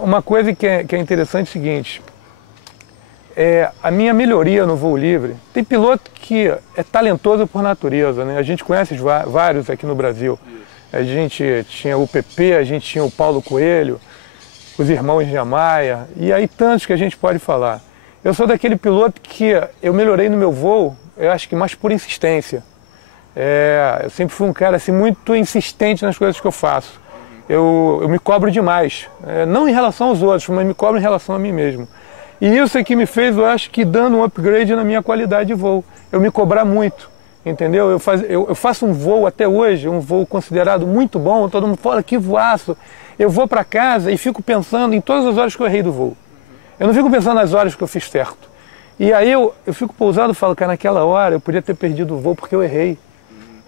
Uma coisa que é interessante é o seguinte, a minha melhoria no voo livre, tem piloto que é talentoso por natureza, né? A gente conhece vários aqui no Brasil. A gente tinha o PP, a gente tinha o Paulo Coelho, os irmãos Jamaia, e aí tantos que a gente pode falar. Eu sou daquele piloto que eu melhorei no meu voo, eu acho que mais por insistência. Eu sempre fui um cara assim, muito insistente nas coisas que eu faço. Eu me cobro demais, não em relação aos outros, mas me cobro em relação a mim mesmo. E isso é que me fez, eu acho que dando um upgrade na minha qualidade de voo. Eu me cobrar muito, entendeu? Eu faço um voo até hoje, um voo considerado muito bom, todo mundo fala que voaço. Eu vou para casa e fico pensando em todas as horas que eu errei do voo. Eu não fico pensando nas horas que eu fiz certo. E aí eu fico pousado e falo, cara, naquela hora eu podia ter perdido o voo porque eu errei.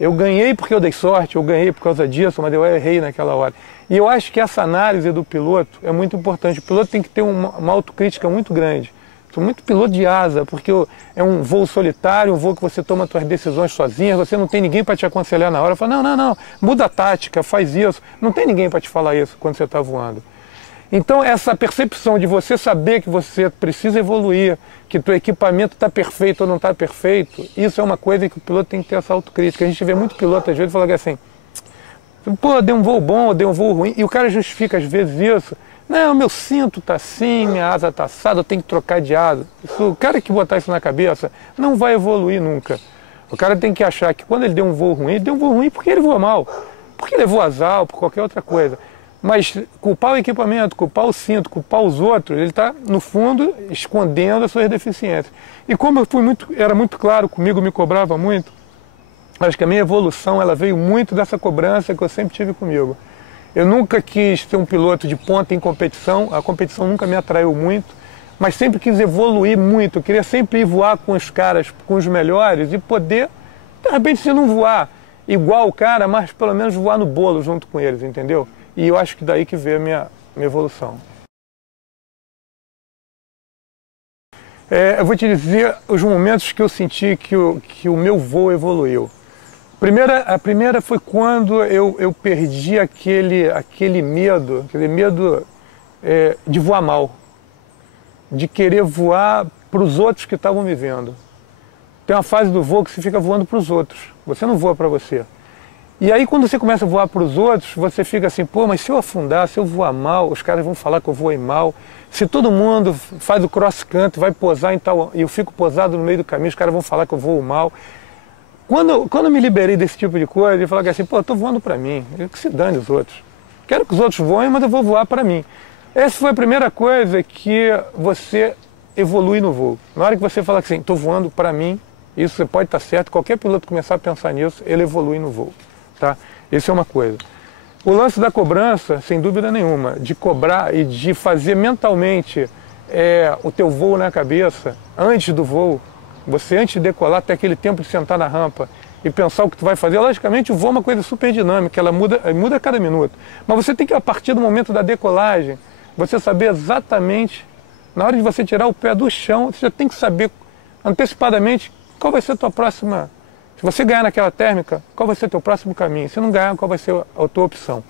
Eu ganhei porque eu dei sorte, eu ganhei por causa disso, mas eu errei naquela hora. E eu acho que essa análise do piloto é muito importante. O piloto tem que ter uma autocrítica muito grande. Sou muito piloto de asa, porque é um voo solitário, um voo que você toma suas decisões sozinho, você não tem ninguém para te aconselhar na hora. Fala, não, muda a tática, faz isso. Não tem ninguém para te falar isso quando você está voando. Então essa percepção de você saber que você precisa evoluir, que teu equipamento está perfeito ou não está perfeito, isso é uma coisa que o piloto tem que ter essa autocrítica. A gente vê muito piloto às vezes falando assim, pô, dei um voo bom, dei um voo ruim, e o cara justifica às vezes isso. Não, meu cinto está assim, minha asa está assada, eu tenho que trocar de asa. O cara que botar isso na cabeça não vai evoluir nunca. O cara tem que achar que quando ele deu um voo ruim, ele deu um voo ruim porque ele voa mal, porque ele voa azar, por qualquer outra coisa. Mas culpar o equipamento, culpar o cinto, culpar os outros, ele está, no fundo, escondendo as suas deficiências. E como eu era muito claro comigo, me cobrava muito, acho que a minha evolução ela veio muito dessa cobrança que eu sempre tive comigo. Eu nunca quis ser um piloto de ponta em competição, a competição nunca me atraiu muito, mas sempre quis evoluir muito, eu queria sempre ir voar com os caras, com os melhores e poder, de repente, se não voar igual o cara, mas pelo menos voar no bolo junto com eles, entendeu? E eu acho que daí que veio a minha evolução. Eu vou te dizer os momentos que eu senti que o meu voo evoluiu. A primeira foi quando eu perdi aquele medo de voar mal, de querer voar para os outros que estavam me vendo. Tem uma fase do voo que você fica voando para os outros, você não voa para você. E aí quando você começa a voar para os outros, você fica assim, pô, mas se eu afundar, se eu voar mal, os caras vão falar que eu voei mal. Se todo mundo faz o cross-country, vai posar e eu fico posado no meio do caminho, os caras vão falar que eu voo mal. Quando eu me liberei desse tipo de coisa, eu falei assim, pô, eu tô voando para mim, que se dane os outros. Quero que os outros voem, mas eu vou voar para mim. Essa foi a primeira coisa que você evolui no voo. Na hora que você fala assim, tô voando para mim, isso você pode estar certo, qualquer piloto começar a pensar nisso, ele evolui no voo. Tá? Isso é uma coisa. O lance da cobrança, sem dúvida nenhuma, de cobrar e de fazer mentalmente o teu voo na cabeça, antes do voo, você antes de decolar, ter aquele tempo de sentar na rampa e pensar o que tu vai fazer. Logicamente o voo é uma coisa super dinâmica, ela muda a cada minuto. Mas você tem que, a partir do momento da decolagem, você saber exatamente, na hora de você tirar o pé do chão, você já tem que saber antecipadamente qual vai ser a tua próxima. Se você ganhar naquela térmica, qual vai ser o teu próximo caminho? Se não ganhar, qual vai ser a tua opção?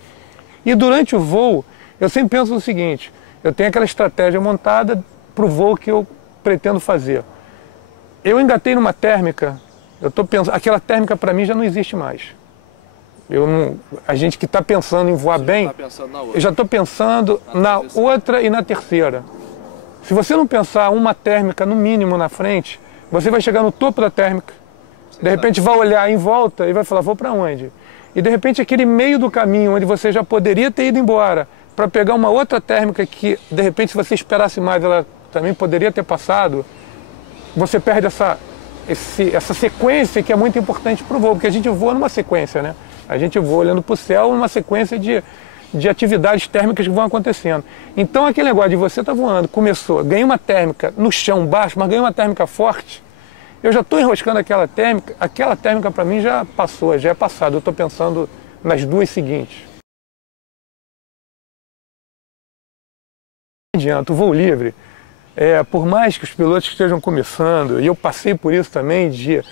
E durante o voo, eu sempre penso o seguinte, eu tenho aquela estratégia montada para o voo que eu pretendo fazer. Eu engatei numa térmica, eu estou pensando, aquela térmica para mim já não existe mais. A gente que está pensando em voar bem, eu já estou pensando na outra e na terceira. Se você não pensar uma térmica no mínimo na frente, você vai chegar no topo da térmica, de repente vai olhar em volta e vai falar, vou para onde? E de repente aquele meio do caminho onde você já poderia ter ido embora para pegar uma outra térmica que de repente se você esperasse mais ela também poderia ter passado, você perde essa sequência que é muito importante para o voo, porque a gente voa numa sequência, né? A gente voa olhando para o céu numa sequência de atividades térmicas que vão acontecendo. Então aquele negócio de você estar voando, começou, ganhei uma térmica no chão baixo, mas ganhei uma térmica forte, eu já estou enroscando aquela térmica para mim já passou, já é passado, eu estou pensando nas duas seguintes. Não adianta, o voo livre, por mais que os pilotos estejam começando, e eu passei por isso também, de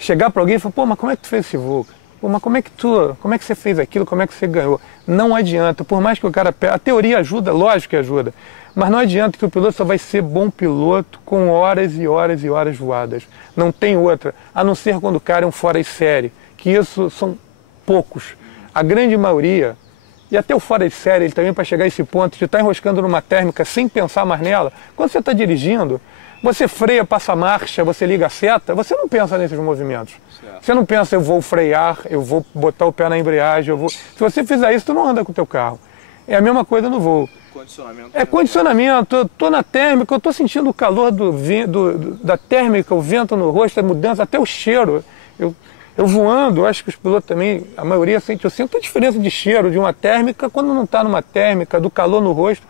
chegar para alguém e falar, pô, mas como é que tu fez esse voo? Pô, mas como é que você fez aquilo, como é que você ganhou? Não adianta, por mais que o cara... A teoria ajuda, lógico que ajuda, mas não adianta que o piloto só vai ser bom piloto com horas e horas e horas voadas. Não tem outra, a não ser quando o cara é um fora de série, que isso são poucos. A grande maioria, e até o fora de série, ele também para chegar a esse ponto de estar enroscando numa térmica sem pensar mais nela, quando você está dirigindo, você freia, passa marcha, você liga a seta, você não pensa nesses movimentos. Certo. Você não pensa, eu vou frear, eu vou botar o pé na embreagem, eu vou... Se você fizer isso, tu não anda com o teu carro. É a mesma coisa no voo. Condicionamento. É condicionamento, eu tô na térmica, eu tô sentindo o calor da térmica, o vento no rosto, a mudança, até o cheiro. Eu voando, acho que os pilotos também, a maioria sente, eu sinto a diferença de cheiro de uma térmica quando não está numa térmica, do calor no rosto,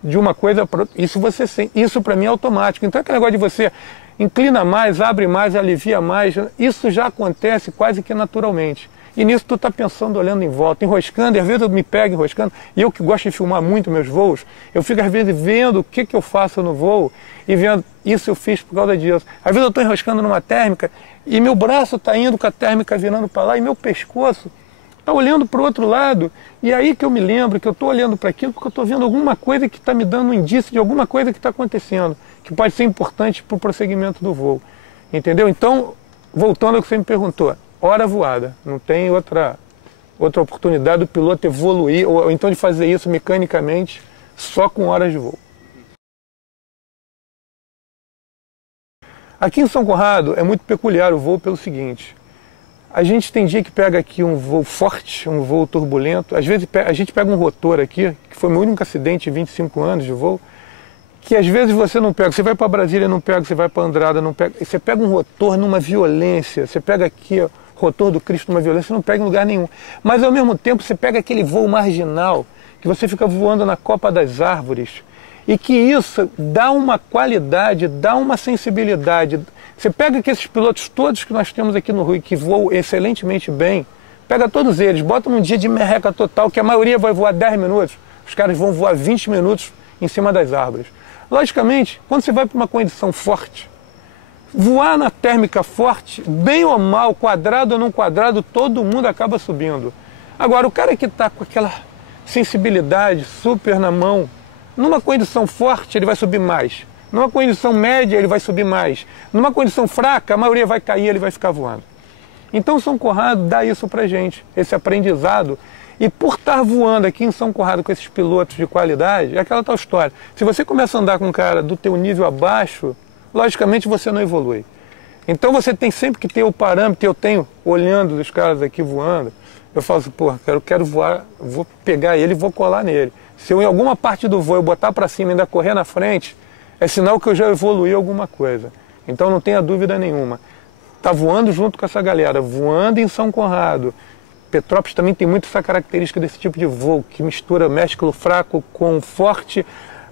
de uma coisa para outra. Isso você sente, isso para mim é automático. Então aquele negócio de você inclina mais, abre mais, alivia mais, isso já acontece quase que naturalmente. E nisso tu está pensando, olhando em volta, enroscando, e às vezes eu me pego enroscando, e eu que gosto de filmar muito meus voos, eu fico às vezes vendo o que eu faço no voo, e vendo, isso eu fiz por causa disso. Às vezes eu estou enroscando numa térmica, e meu braço está indo com a térmica virando para lá, e meu pescoço está olhando para o outro lado, e aí que eu me lembro que eu estou olhando para aquilo, porque eu estou vendo alguma coisa que está me dando um indício de alguma coisa que está acontecendo, que pode ser importante para o prosseguimento do voo. Entendeu? Então, voltando ao que você me perguntou, hora voada, não tem outra oportunidade do piloto evoluir, ou então de fazer isso mecanicamente, só com horas de voo. Aqui em São Conrado é muito peculiar o voo pelo seguinte, a gente tem dia que pega aqui um voo forte, um voo turbulento, às vezes a gente pega um rotor aqui, que foi meu único acidente em 25 anos de voo, que às vezes você não pega, você vai para Brasília não pega, você vai para Andrada não pega, você pega um rotor numa violência, você pega aqui o rotor do Cristo numa violência, você não pega em lugar nenhum. Mas ao mesmo tempo você pega aquele voo marginal, que você fica voando na copa das árvores, e que isso dá uma qualidade, dá uma sensibilidade. Você pega que esses pilotos todos que nós temos aqui no Rio, que voam excelentemente bem, pega todos eles, bota num dia de merreca total, que a maioria vai voar 10 minutos, os caras vão voar 20 minutos em cima das árvores. Logicamente, quando você vai para uma condição forte, voar na térmica forte, bem ou mal, quadrado ou não quadrado, todo mundo acaba subindo. Agora, o cara que está com aquela sensibilidade super na mão, numa condição forte ele vai subir mais, numa condição média ele vai subir mais, numa condição fraca a maioria vai cair, ele vai ficar voando. Então São Conrado dá isso pra gente, esse aprendizado. E por estar voando aqui em São Conrado com esses pilotos de qualidade, é aquela tal história. Se você começa a andar com um cara do teu nível abaixo, logicamente você não evolui. Então você tem sempre que ter o parâmetro, eu tenho, olhando os caras aqui voando, eu falo assim, porra, eu quero voar, vou pegar ele e vou colar nele. Se eu em alguma parte do voo eu botar para cima e ainda correr na frente, é sinal que eu já evoluí alguma coisa. Então não tenha dúvida nenhuma. Está voando junto com essa galera, voando em São Conrado. Petrópolis também tem muito essa característica desse tipo de voo, que mistura músculo fraco com forte,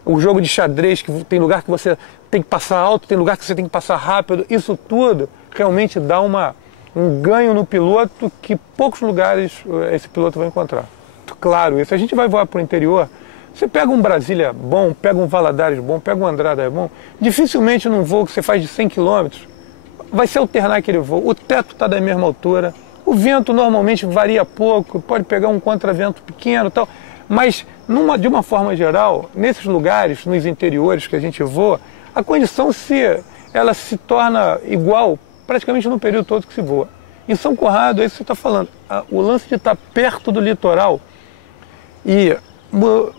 o jogo de xadrez, que tem lugar que você tem que passar alto, tem lugar que você tem que passar rápido. Isso tudo realmente dá um ganho no piloto que poucos lugares esse piloto vai encontrar. Claro, isso. A gente vai voar para o interior, você pega um Brasília bom, pega um Valadares bom, pega um Andrada bom, dificilmente num voo que você faz de 100 km, vai se alternar aquele voo. O teto está da mesma altura, o vento normalmente varia pouco, pode pegar um contravento pequeno e tal, mas de uma forma geral, nesses lugares, nos interiores que a gente voa, a condição ela se torna igual praticamente no período todo que se voa. Em São Conrado, é isso que você está falando, o lance de estar perto do litoral e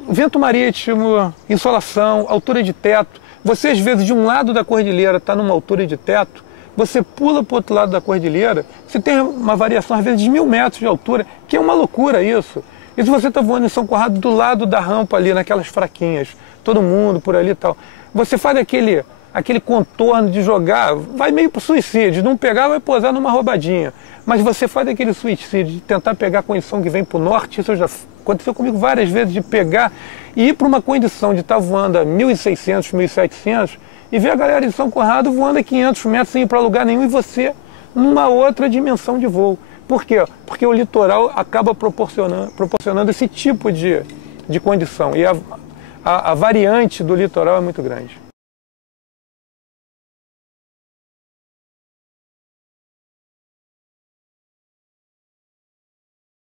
vento marítimo, insolação, altura de teto, você às vezes de um lado da cordilheira está numa altura de teto, você pula para o outro lado da cordilheira, você tem uma variação às vezes de 1000 metros de altura, que é uma loucura isso. E se você está voando em São Conrado do lado da rampa ali, naquelas fraquinhas, todo mundo por ali e tal, você faz aquele contorno de jogar, vai meio para o suicídio, não pegar vai posar numa roubadinha, mas você faz aquele suicídio de tentar pegar a condição que vem para o norte, isso já aconteceu comigo várias vezes, de pegar e ir para uma condição de estar voando a 1.600, 1.700 e ver a galera de São Conrado voando a 500 metros sem ir para lugar nenhum e você numa outra dimensão de voo. Por quê? Porque o litoral acaba proporcionando esse tipo de condição e a variante do litoral é muito grande.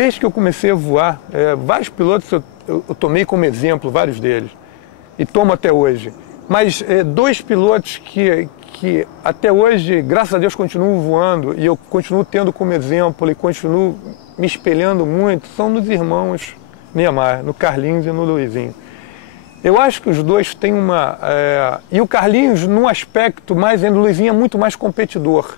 desde que eu comecei a voar, vários pilotos eu tomei como exemplo, vários deles, e tomo até hoje. Mas dois pilotos que até hoje, graças a Deus, continuam voando e eu continuo tendo como exemplo e continuo me espelhando muito, são nos irmãos Niemeyer, no Carlinhos e no Luizinho. Eu acho que os dois têm uma... E o Carlinhos, num aspecto mais... O Luizinho é muito mais competidor.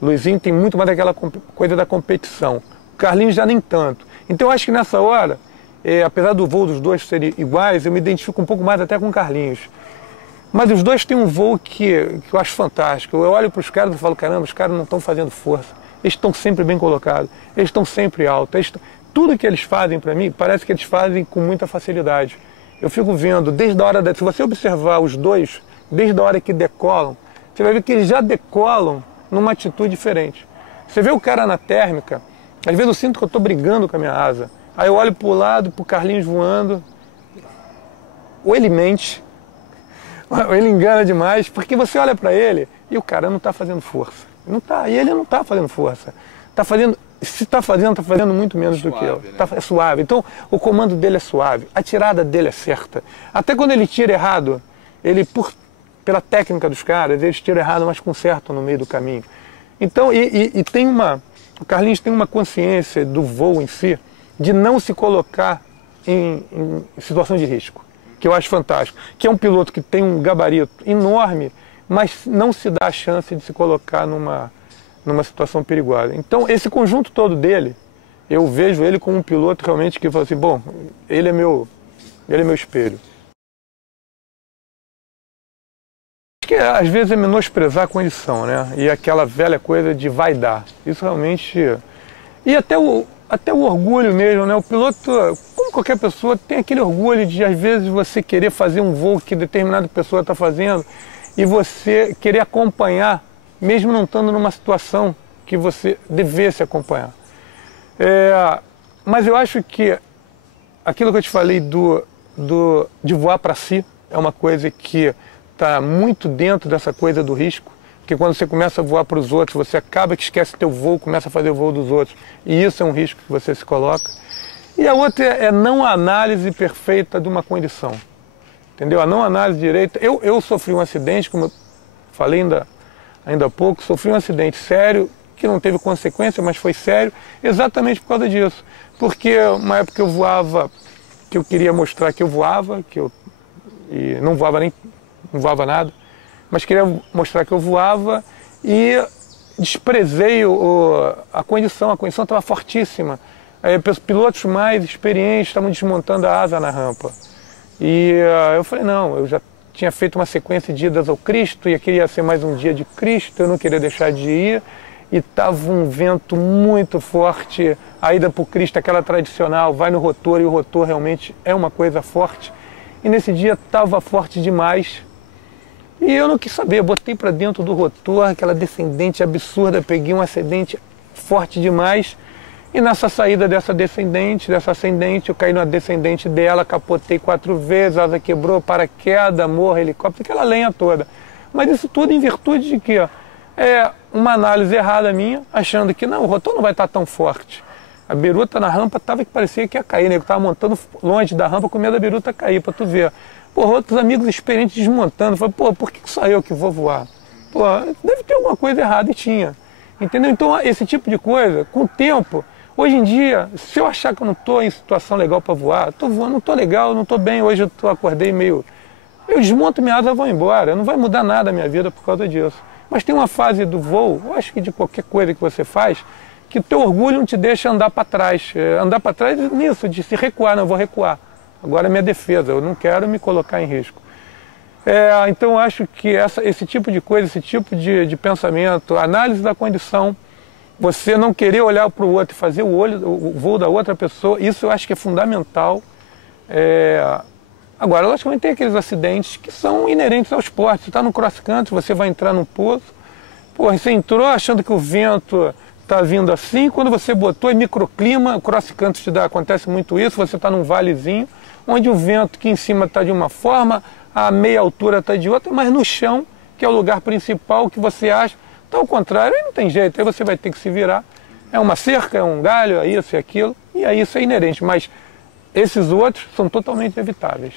O Luizinho tem muito mais aquela coisa da competição. O Carlinhos já nem tanto. Então eu acho que nessa hora, apesar do voo dos dois serem iguais, eu me identifico um pouco mais até com o Carlinhos. Mas os dois têm um voo que eu acho fantástico. Eu olho para os caras e falo, caramba, os caras não estão fazendo força. Eles estão sempre bem colocados. Eles estão sempre altos. Tudo que eles fazem para mim, parece que eles fazem com muita facilidade. Eu fico vendo, desde a hora... Se você observar os dois, desde a hora que decolam, você vai ver que eles já decolam numa atitude diferente. Você vê o cara na térmica, às vezes eu sinto que eu estou brigando com a minha asa. Aí eu olho para o lado, para o Carlinhos voando, ou ele mente, ou ele engana demais, porque você olha para ele e o cara não está fazendo força. Não tá, e ele não está fazendo força. Está fazendo... Se está fazendo muito menos do que eu. Né? É suave. Então, o comando dele é suave. A tirada dele é certa. Até quando ele tira errado, ele, pela técnica dos caras, eles tiram errado, mas consertam no meio do caminho. Então, e tem o Carlinhos tem uma consciência do voo em si, de não se colocar em situação de risco, que eu acho fantástico. Que é um piloto que tem um gabarito enorme, mas não se dá a chance de se colocar numa situação perigosa. Então, esse conjunto todo dele, eu vejo ele como um piloto realmente que fala assim, bom, ele é meu espelho. Acho que às vezes é menosprezar a condição, né? E aquela velha coisa de vai dar. Isso realmente... E até o orgulho mesmo, né? O piloto, como qualquer pessoa, tem aquele orgulho de às vezes você querer fazer um voo que determinada pessoa está fazendo e você querer acompanhar mesmo não estando numa situação que você devesse acompanhar. Mas eu acho que aquilo que eu te falei de voar para si é uma coisa que está muito dentro dessa coisa do risco, porque quando você começa a voar para os outros, você acaba que esquece teu voo, começa a fazer o voo dos outros, e isso é um risco que você se coloca. E a outra é não a análise perfeita de uma condição, entendeu? A não análise direita. Eu sofri um acidente, como eu falei ainda há pouco, sofri um acidente sério, que não teve consequência, mas foi sério, exatamente por causa disso. Porque uma época que eu voava, que eu queria mostrar que eu voava, e não voava nada, mas queria mostrar que eu voava e desprezei a condição estava fortíssima. Pilotos mais experientes estavam desmontando a asa na rampa. E eu falei, não, eu já tinha feito uma sequência de idas ao Cristo e queria ser mais um dia de Cristo, eu não queria deixar de ir, e estava um vento muito forte. A ida para o Cristo, aquela tradicional, vai no rotor, e o rotor realmente é uma coisa forte, e nesse dia estava forte demais, e eu não quis saber, botei para dentro do rotor, aquela descendente absurda, peguei um acidente forte demais, e nessa saída dessa ascendente, eu caí numa descendente dela, capotei 4 vezes, a asa quebrou, paraquedas, morro, helicóptero, aquela lenha toda. Mas isso tudo em virtude de quê? Uma análise errada minha, achando que não, o rotor não vai estar tão forte. A biruta na rampa estava que parecia que ia cair, né? Eu estava montando longe da rampa com medo da biruta cair, para tu ver. Pô, outros amigos experientes desmontando, falei, pô, por que só eu que vou voar? Pô, deve ter alguma coisa errada, e tinha. Entendeu? Então, esse tipo de coisa, com o tempo... Hoje em dia, se eu achar que eu não estou em situação legal para voar, estou voando, não estou legal, não estou bem, hoje eu acordei meio... Eu desmonto minha asa e vou embora, não vai mudar nada a minha vida por causa disso. Mas tem uma fase do voo, eu acho que de qualquer coisa que você faz, que o teu orgulho não te deixa andar para trás. Andar para trás nisso, de se recuar, não, eu vou recuar. Agora é minha defesa, eu não quero me colocar em risco. Então eu acho que esse tipo de coisa, esse tipo de pensamento, análise da condição, você não querer olhar para o outro e fazer o voo da outra pessoa, isso eu acho que é fundamental. Agora, logicamente, tem aqueles acidentes que são inerentes ao esporte. Você está no cross country, você vai entrar num poço, porra, você entrou achando que o vento está vindo assim, quando você botou em microclima, o cross country acontece muito isso, você está num valezinho, onde o vento aqui em cima está de uma forma, a meia altura está de outra, mas no chão, que é o lugar principal, que você acha, está ao contrário, aí não tem jeito, aí você vai ter que se virar. É uma cerca, é um galho, é isso, é aquilo, e E aí isso é inerente, mas esses outros são totalmente evitáveis.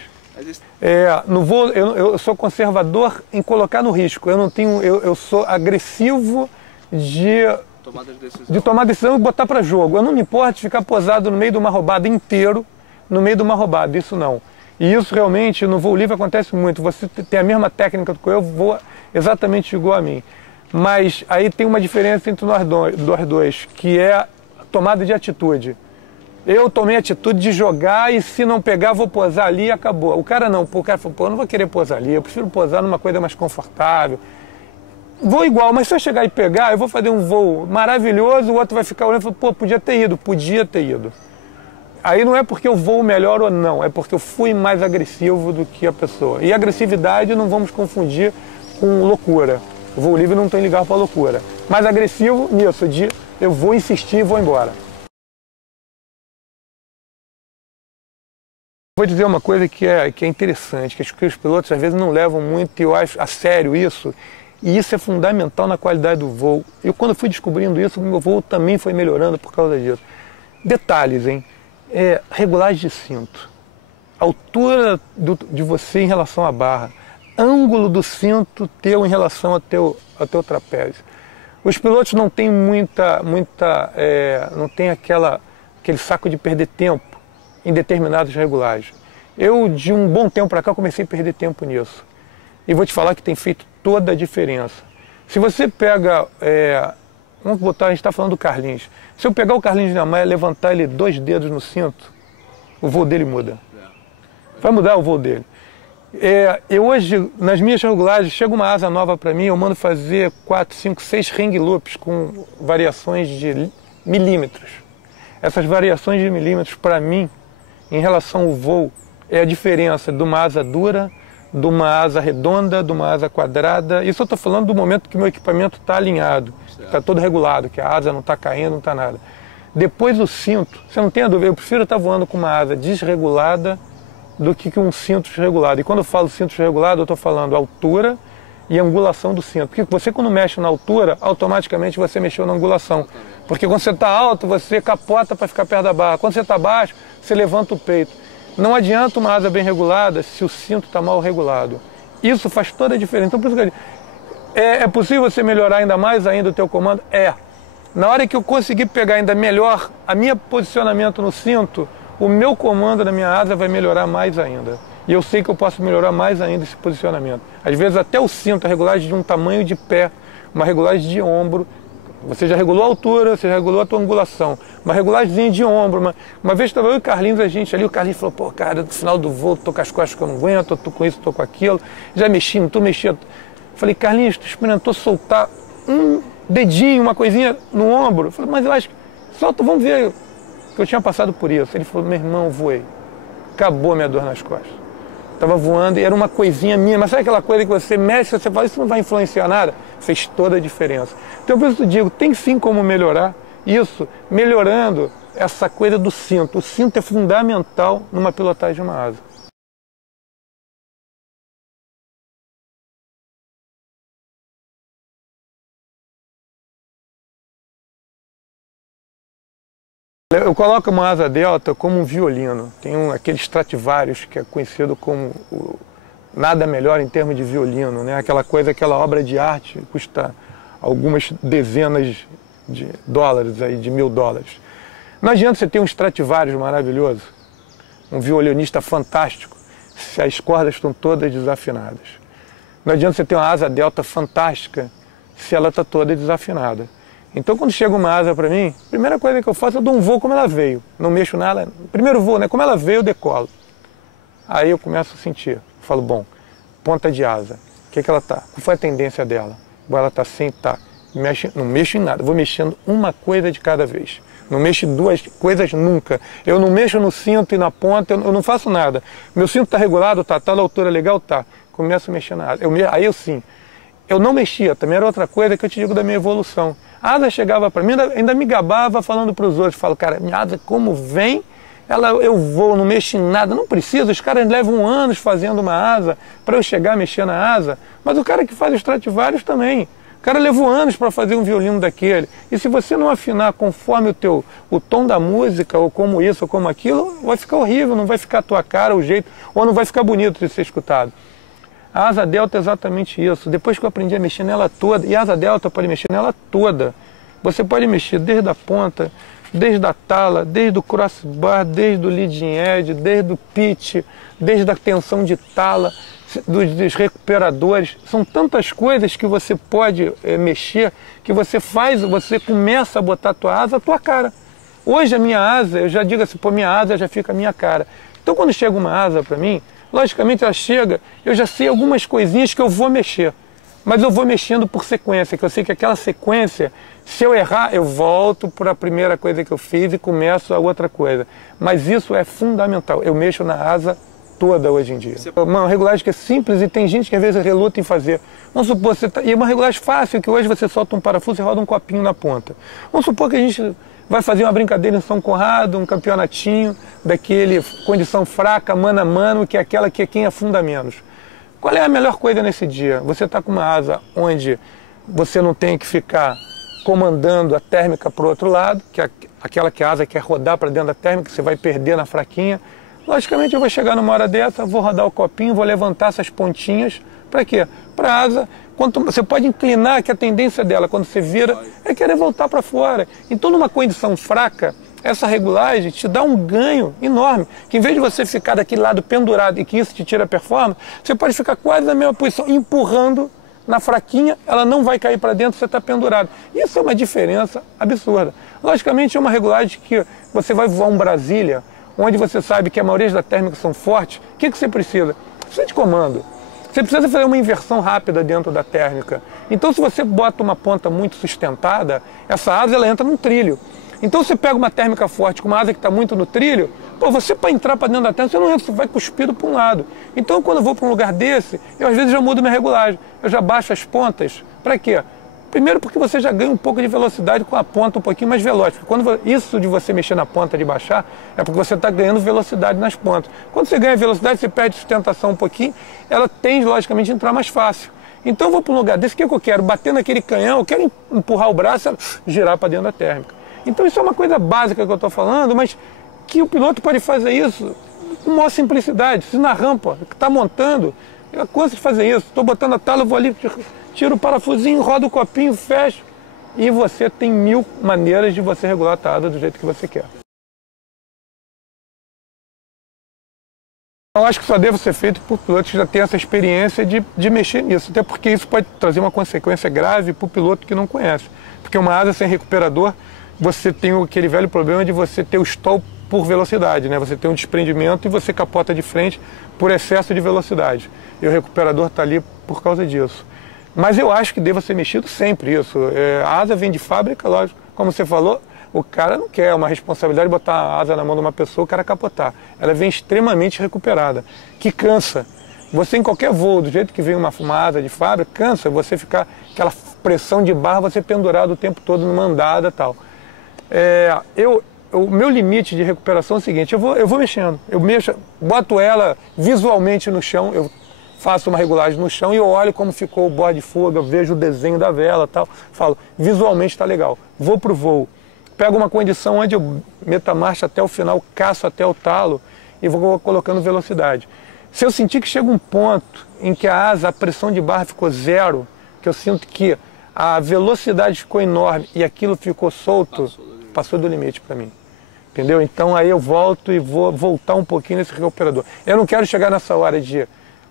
No voo, eu sou conservador em colocar no risco. Eu sou agressivo de tomar decisão e botar para jogo. Eu não me importo de ficar posado no meio de uma roubada inteiro, no meio de uma roubada, isso não. E isso realmente no voo livre acontece muito. Você tem a mesma técnica do que eu, voa exatamente igual a mim. Mas aí tem uma diferença entre nós dois, que é a tomada de atitude. Eu tomei a atitude de jogar e se não pegar vou posar ali e acabou. O cara não, o cara falou, pô, eu não vou querer posar ali, eu prefiro posar numa coisa mais confortável. Vou igual, mas se eu chegar e pegar, eu vou fazer um voo maravilhoso, o outro vai ficar olhando e falar, pô, podia ter ido. Aí não é porque eu voo melhor ou não, é porque eu fui mais agressivo do que a pessoa. E agressividade não vamos confundir com loucura. O voo livre não tem lugar para loucura. Mais agressivo nisso, de eu vou insistir e vou embora. Vou dizer uma coisa que é interessante, que os pilotos às vezes não levam muito, e eu acho a sério isso, e isso é fundamental na qualidade do voo. Eu quando fui descobrindo isso, o meu voo também foi melhorando por causa disso. Detalhes, hein? Regulagem de cinto, altura de você em relação à barra, ângulo do cinto teu em relação ao teu trapézio. Os pilotos não têm não tem aquele saco de perder tempo em determinadas regulagens. Eu, de um bom tempo para cá, comecei a perder tempo nisso. E vou te falar que tem feito toda a diferença. Se você pega, vamos botar, a gente está falando do Carlinhos. Se eu pegar o Carlinhos na maia, levantar ele 2 dedos no cinto, o voo dele muda. Vai mudar o voo dele. Eu hoje, nas minhas regulagens, chega uma asa nova para mim, eu mando fazer 4, 5, 6 ring loops com variações de milímetros. Essas variações de milímetros, para mim, em relação ao voo, é a diferença de uma asa dura, de uma asa redonda, de uma asa quadrada. Isso eu estou falando do momento que o meu equipamento está alinhado, está todo regulado, que a asa não está caindo, não está nada. Depois o cinto, você não tem a dúvida, eu prefiro estar voando com uma asa desregulada do que com um cinto desregulado. E quando eu falo cinto desregulado, eu estou falando altura e angulação do cinto. Porque você quando mexe na altura, automaticamente você mexeu na angulação. Porque quando você está alto, você capota para ficar perto da barra. Quando você está baixo, você levanta o peito. Não adianta uma asa bem regulada se o cinto está mal regulado. Isso faz toda a diferença. Então, por isso que eu digo, é possível você melhorar ainda mais ainda o teu comando? Na hora que eu conseguir pegar ainda melhor a minha posicionamento no cinto, o meu comando na minha asa vai melhorar mais ainda. E eu sei que eu posso melhorar mais ainda esse posicionamento. Às vezes até o cinto, a regulagem de um tamanho de pé, uma regulagem de ombro. Você já regulou a altura, você já regulou a tua angulação. Uma regulagem de ombro. Uma vez estava eu e o Carlinhos, a gente ali, o Carlinhos falou, pô, cara, no final do voo, tô com as costas que eu não aguento, tô com isso, tô com aquilo. Já mexi, não tô mexendo. Falei, Carlinhos, tu experimentou soltar um dedinho, uma coisinha no ombro? Eu falei, mas eu acho que solta, vamos ver. Que eu tinha passado por isso. Ele falou, meu irmão, voei. Acabou a minha dor nas costas. Estava voando e era uma coisinha minha, mas sabe aquela coisa que você mexe, você fala, isso não vai influenciar nada? Fez toda a diferença. Então, por isso eu digo, tem sim como melhorar isso, melhorando essa coisa do cinto. O cinto é fundamental numa pilotagem de uma asa. Eu coloco uma asa delta como um violino. Tem aquele Stradivarius que é conhecido como nada melhor em termos de violino, né? Aquela coisa, aquela obra de arte custa algumas dezenas de dólares, aí, de $1000. Não adianta você ter um Stradivarius maravilhoso, um violinista fantástico, se as cordas estão todas desafinadas. Não adianta você ter uma asa delta fantástica se ela está toda desafinada. Então, quando chega uma asa para mim, a primeira coisa que eu faço, eu dou um voo como ela veio. Não mexo nada. Primeiro voo, né? Como ela veio, eu decolo. Aí eu começo a sentir. Eu falo, bom, ponta de asa. O que ela tá? Qual foi a tendência dela? Bom, ela tá assim, tá. Não mexo em nada. Vou mexendo uma coisa de cada vez. Não mexo em 2 coisas nunca. Eu não mexo no cinto e na ponta, eu não faço nada. Meu cinto tá regulado, tá na altura legal, tá. Começo a mexer na asa. Aí eu sim. Eu não mexia, também era outra coisa que eu te digo da minha evolução. A asa chegava para mim, ainda me gabava falando para os outros. Falo, cara, minha asa como vem, eu vou, não mexo em nada. Não precisa, os caras levam anos fazendo uma asa para eu chegar a mexer na asa. Mas o cara que faz os Stradivarius também. cara levou anos para fazer um violino daquele. E se você não afinar conforme o tom da música, ou como isso, ou como aquilo, vai ficar horrível, não vai ficar a tua cara, o jeito, ou não vai ficar bonito de ser escutado. A asa delta é exatamente isso. Depois que eu aprendi a mexer nela toda, e a asa delta pode mexer nela toda. Você pode mexer desde a ponta, desde a tala, desde o crossbar, desde o leading edge, desde o pitch, desde a tensão de tala, dos recuperadores. São tantas coisas que você pode mexer, que você começa a botar a tua asa, a tua cara. Hoje a minha asa, eu já digo assim, pô, minha asa já fica a minha cara. Então quando chega uma asa para mim, logicamente ela chega, eu já sei algumas coisinhas que eu vou mexer. Mas eu vou mexendo por sequência, que eu sei que aquela sequência, se eu errar, eu volto para a primeira coisa que eu fiz e começo a outra coisa. Mas isso é fundamental, eu mexo na asa toda hoje em dia. Uma regulagem que é simples e tem gente que às vezes reluta em fazer. Vamos supor, e é uma regulagem fácil, que hoje você solta um parafuso e roda um copinho na ponta. Vamos supor que a gente vai fazer uma brincadeira em São Conrado, um campeonatinho daquele condição fraca, mano a mano, que é aquela que é quem afunda menos. Qual é a melhor coisa nesse dia? Você está com uma asa onde você não tem que ficar comandando a térmica para o outro lado, que é aquela que a asa quer rodar para dentro da térmica, você vai perder na fraquinha. Logicamente eu vou chegar numa hora dessa, vou rodar o copinho, vou levantar essas pontinhas. Para quê? Para a asa, você pode inclinar, que a tendência dela, quando você vira, é querer voltar para fora. Então numa condição fraca, essa regulagem te dá um ganho enorme, que em vez de você ficar daquele lado pendurado e que isso te tira a performance, você pode ficar quase na mesma posição, empurrando na fraquinha, ela não vai cair para dentro, você está pendurado. Isso é uma diferença absurda. Logicamente é uma regulagem que você vai voar um Brasília, onde você sabe que a maioria das térmicas são fortes. O que você precisa? Precisa de comando. Você precisa fazer uma inversão rápida dentro da térmica. Então se você bota uma ponta muito sustentada, essa asa ela entra num trilho. Então você pega uma térmica forte com uma asa que está muito no trilho, pô, você para entrar para dentro da térmica, você não entra, você vai cuspido para um lado. Então quando eu vou para um lugar desse, eu às vezes já mudo minha regulagem, eu já baixo as pontas. Para quê? Primeiro porque você já ganha um pouco de velocidade com a ponta um pouquinho mais veloz. Porque isso de você mexer na ponta, de baixar, é porque você está ganhando velocidade nas pontas. Quando você ganha velocidade, você perde sustentação um pouquinho, ela tende logicamente a entrar mais fácil. Então eu vou para um lugar desse, o que eu quero? Bater naquele canhão, eu quero empurrar o braço e girar para dentro da térmica. Então isso é uma coisa básica que eu estou falando, mas que o piloto pode fazer isso com maior simplicidade. Se na rampa que está montando, eu canso de fazer isso. Estou botando a tala, eu vou ali, tiro o parafusinho, rodo o copinho, fecho. E você tem 1000 maneiras de você regular a tada do jeito que você quer. Eu acho que só deve ser feito por pilotos que já têm essa experiência de mexer nisso. Até porque isso pode trazer uma consequência grave para o piloto que não conhece. Porque uma asa sem recuperador, você tem aquele velho problema de você ter o stall por velocidade, né? Você tem um desprendimento e você capota de frente por excesso de velocidade. E o recuperador está ali por causa disso. Mas eu acho que deva ser mexido sempre isso. A asa vem de fábrica, lógico, como você falou, o cara não quer uma responsabilidade de botar a asa na mão de uma pessoa, o cara capotar. Ela vem extremamente recuperada, que cansa. Você em qualquer voo, do jeito que vem uma asa de fábrica, cansa você ficar aquela pressão de barra, você pendurado o tempo todo numa andada e tal. O meu limite de recuperação é o seguinte, eu vou mexendo, boto ela visualmente no chão, eu faço uma regulagem no chão e eu olho como ficou o borde de fuga, vejo o desenho da vela e tal, falo, visualmente está legal, vou para o voo, pego uma condição onde eu meto a marcha até o final, caço até o talo e vou colocando velocidade. Se eu sentir que chega um ponto em que a pressão de barra ficou zero, que eu sinto que a velocidade ficou enorme e aquilo ficou solto, passou do limite para mim. Entendeu? Então aí eu volto e vou voltar um pouquinho nesse recuperador. Eu não quero chegar nessa hora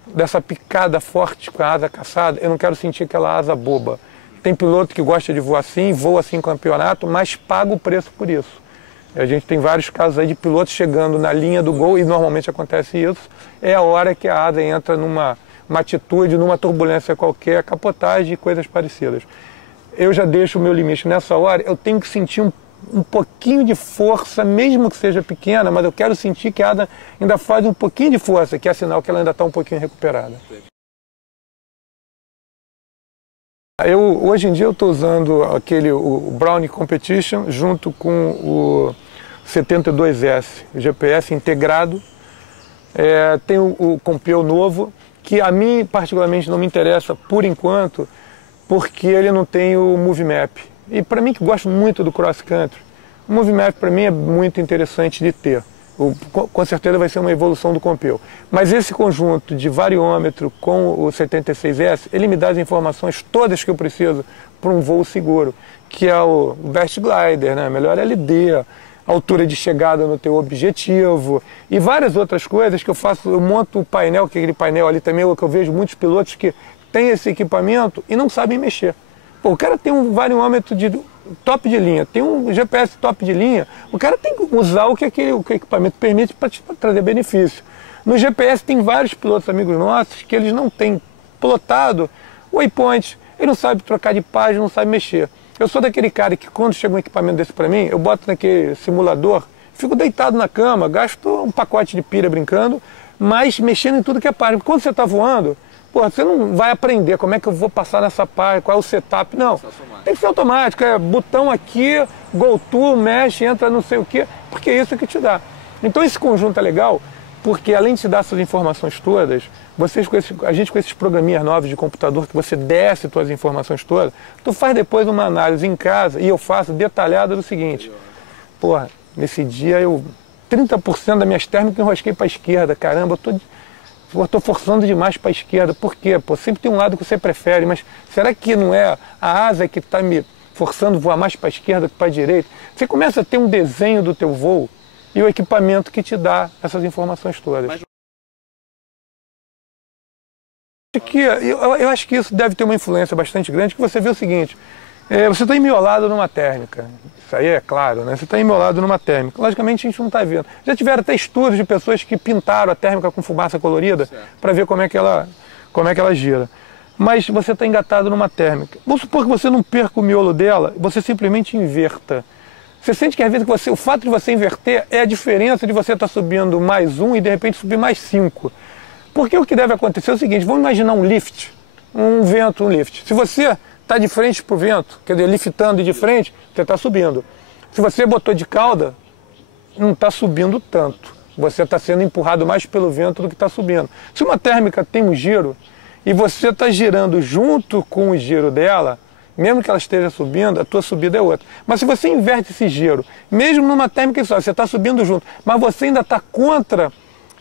dessa picada forte com a asa caçada, eu não quero sentir aquela asa boba. Tem piloto que gosta de voar assim, voa assim em campeonato, mas paga o preço por isso. A gente tem vários casos aí de pilotos chegando na linha do gol, e normalmente acontece isso, é a hora que a asa entra numa atitude, numa turbulência qualquer, capotagem e coisas parecidas. Eu já deixo o meu limite. Nessa hora eu tenho que sentir um pouquinho de força, mesmo que seja pequena, mas eu quero sentir que a asa ainda faz um pouquinho de força, que é sinal que ela ainda está um pouquinho recuperada. Hoje em dia eu estou usando o Browning Competition junto com o 72S, o GPS integrado. Tem o Compeo novo, que a mim particularmente não me interessa por enquanto, porque ele não tem o Movie Map. E para mim, que gosto muito do cross country, o Movie Map para mim é muito interessante de ter. Com certeza vai ser uma evolução do Compel. Mas esse conjunto de variômetro com o 76S, ele me dá as informações todas que eu preciso para um voo seguro, que é o Vest Glider, né? Melhor LD, altura de chegada no teu objetivo e várias outras coisas que eu faço. Eu monto o painel, que é aquele painel ali também, que eu vejo muitos pilotos que têm esse equipamento e não sabem mexer. Pô, o cara tem um variômetro de top de linha, tem um GPS top de linha, o cara tem que usar o que o equipamento permite para trazer benefício. No GPS tem vários pilotos amigos nossos que eles não têm plotado o waypoint, ele não sabe trocar de página, não sabe mexer. Eu sou daquele cara que quando chega um equipamento desse para mim, eu boto naquele simulador, fico deitado na cama, gasto um pacote de pilha brincando, mas mexendo em tudo que é página. Porque quando você está voando, pô, você não vai aprender como é que eu vou passar nessa página, qual é o setup, não. Tem que ser automático, é botão aqui, go to, mexe, entra não sei o quê, porque é isso que te dá. Então esse conjunto é legal, porque além de te dar essas informações todas, a gente com esses programinhas novos de computador que você desce suas informações todas, tu faz depois uma análise em casa, e eu faço detalhada do seguinte, porra, nesse dia 30% das minhas térmicas eu enrosquei para a esquerda, caramba, eu estou forçando demais para a esquerda, por quê? Pô, sempre tem um lado que você prefere, mas será que não é a asa que está me forçando a voar mais para a esquerda que para a direita? Você começa a ter um desenho do teu voo e o equipamento que te dá essas informações todas. Eu acho que isso deve ter uma influência bastante grande, que você vê o seguinte, você está emiolado numa térmica, isso aí é claro, né? Você está emiolado numa térmica, logicamente a gente não está vendo. Já tiveram até estudos de pessoas que pintaram a térmica com fumaça colorida para ver como é que ela gira. Mas você está engatado numa térmica. Vamos supor que você não perca o miolo dela, você simplesmente inverta. Você sente que às vezes o fato de você inverter é a diferença de você estar subindo mais 1 e de repente subir mais 5. Porque o que deve acontecer é o seguinte, vamos imaginar um lift, um vento, um lift. Se você está de frente para o vento, quer dizer, liftando de frente, você está subindo. Se você botou de cauda, não está subindo tanto. Você está sendo empurrado mais pelo vento do que está subindo. Se uma térmica tem um giro e você está girando junto com o giro dela, mesmo que ela esteja subindo, a tua subida é outra. Mas se você inverte esse giro, mesmo numa térmica só, você está subindo junto, mas você ainda está contra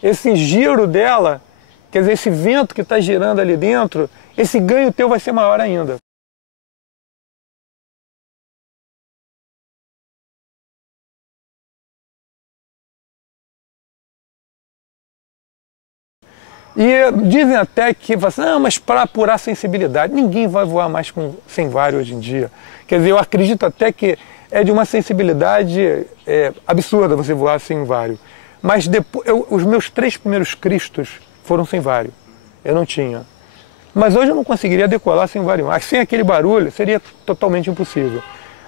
esse giro dela, quer dizer, esse vento que está girando ali dentro, esse ganho teu vai ser maior ainda. E dizem até que, não, mas para apurar a sensibilidade, ninguém vai voar mais sem vário hoje em dia. Quer dizer, eu acredito até que é de uma sensibilidade absurda você voar sem vário. Mas depois, os meus 3 primeiros Cristos foram sem vário. Eu não tinha. Mas hoje eu não conseguiria decolar sem vário. Mas sem aquele barulho seria totalmente impossível.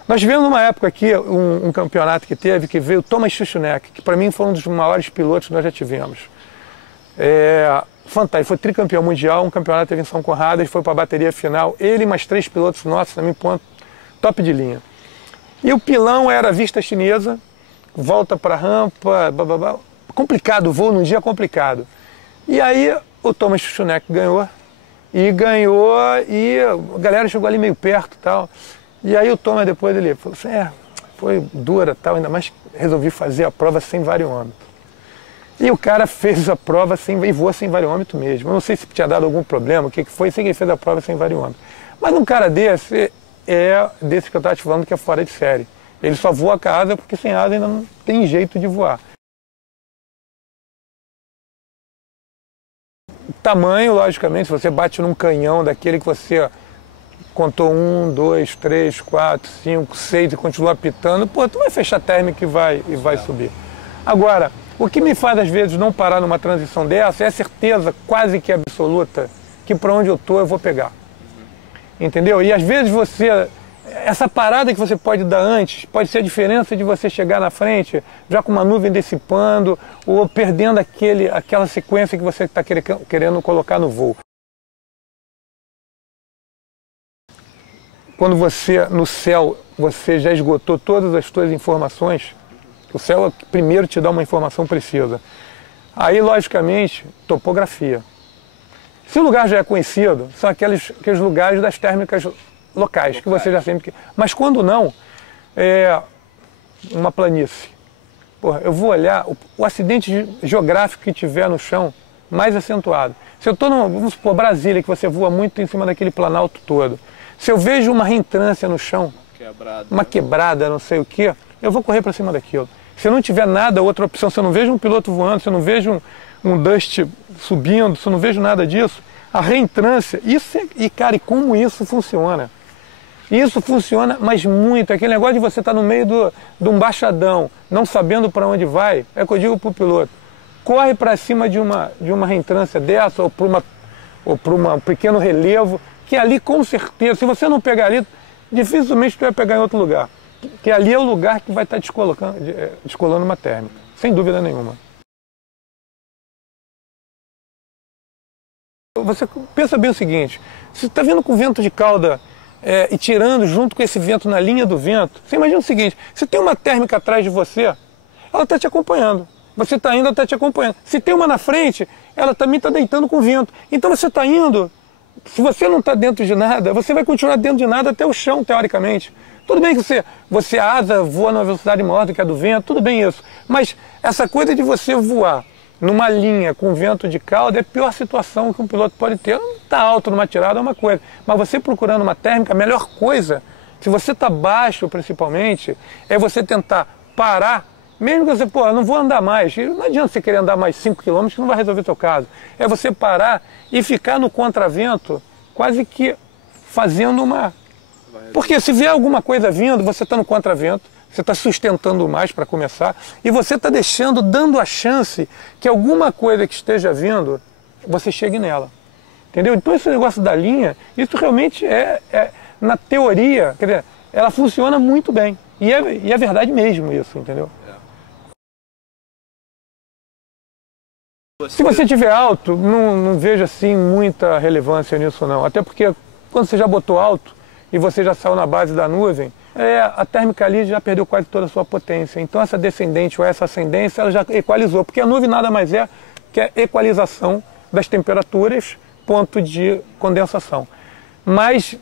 Nós tivemos numa época aqui um campeonato que veio o Thomas Schuschnegg, que para mim foi um dos maiores pilotos que nós já tivemos. Fantástico, foi tricampeão mundial, um campeonato teve em São Conrado, ele foi para a bateria final, ele e mais 3 pilotos nossos também, ponto, top de linha. E o pilão era vista chinesa, volta para a rampa, complicado, o voo num dia complicado. E aí o Thomas Schuschnegg ganhou, e a galera chegou ali meio perto e tal. E aí o Thomas depois ele falou assim, foi dura tal, ainda mais resolvi fazer a prova sem variômetro. E o cara fez a prova e voou sem variômetro mesmo. Eu não sei se tinha dado algum problema, o que foi, sei que ele fez a prova sem variômetro. Mas um cara desse, desse que eu estava te falando que é fora de série. Ele só voa com a asa porque sem asa ainda não tem jeito de voar. Tamanho, logicamente, se você bate num canhão daquele que você contou 1, 2, 3, 4, 5, 6 e continua apitando, pô, tu vai fechar a térmica e vai subir. Agora, o que me faz às vezes não parar numa transição dessa é a certeza quase que absoluta que para onde eu tô eu vou pegar. Entendeu? E às vezes essa parada que você pode dar antes, pode ser a diferença de você chegar na frente já com uma nuvem dissipando ou perdendo aquela sequência que você está querendo colocar no voo. Quando no céu, você já esgotou todas as suas informações, o céu primeiro te dá uma informação precisa. Aí, logicamente, topografia. Se o lugar já é conhecido, são aqueles lugares das térmicas locais que você já sempre... Mas quando não, uma planície. Porra, eu vou olhar o acidente geográfico que tiver no chão mais acentuado. Se eu estou, vamos supor, Brasília, que você voa muito em cima daquele planalto todo. Se eu vejo uma reentrância no chão, uma quebrada, não sei o quê, eu vou correr para cima daquilo. Se eu não tiver nada, outra opção, se eu não vejo um piloto voando, se eu não vejo um dust subindo, se eu não vejo nada disso, a reentrância, cara, e como isso funciona? Isso funciona, mas muito. Aquele negócio de você estar no meio de um baixadão, não sabendo para onde vai, é o que eu digo para o piloto. Corre para cima de uma reentrância dessa, ou para um pequeno relevo, que ali com certeza, se você não pegar ali, dificilmente você vai pegar em outro lugar. Que ali é o lugar que vai estar descolando uma térmica, sem dúvida nenhuma. Você pensa bem o seguinte, você está vindo com vento de cauda e tirando junto com esse vento na linha do vento, você imagina o seguinte, se tem uma térmica atrás de você, ela está te acompanhando. Você está indo, ela está te acompanhando. Se tem uma na frente, ela também está deitando com o vento. Então você está indo, se você não está dentro de nada, você vai continuar dentro de nada até o chão, teoricamente. Tudo bem que você asa, voa numa velocidade maior do que a do vento, tudo bem isso. Mas essa coisa de você voar numa linha com vento de cauda é a pior situação que um piloto pode ter. Não está alto numa tirada é uma coisa, mas você procurando uma térmica, a melhor coisa, se você está baixo principalmente, é você tentar parar, mesmo que você, pô, eu não vou andar mais, não adianta você querer andar mais 5 km que não vai resolver o seu caso. É você parar e ficar no contravento, quase que fazendo uma... Porque se vier alguma coisa vindo, você está no contravento, você está sustentando mais para começar, e você está dando a chance que alguma coisa que esteja vindo, você chegue nela. Entendeu? Então esse negócio da linha, isso realmente na teoria, quer dizer, ela funciona muito bem. E é verdade mesmo isso, entendeu? Se você estiver alto, não vejo assim muita relevância nisso não. Até porque quando você já botou alto e você já saiu na base da nuvem, a térmica ali já perdeu quase toda a sua potência. Então essa descendente ou essa ascendência, ela já equalizou. Porque a nuvem nada mais é que a equalização das temperaturas, ponto de condensação. Mas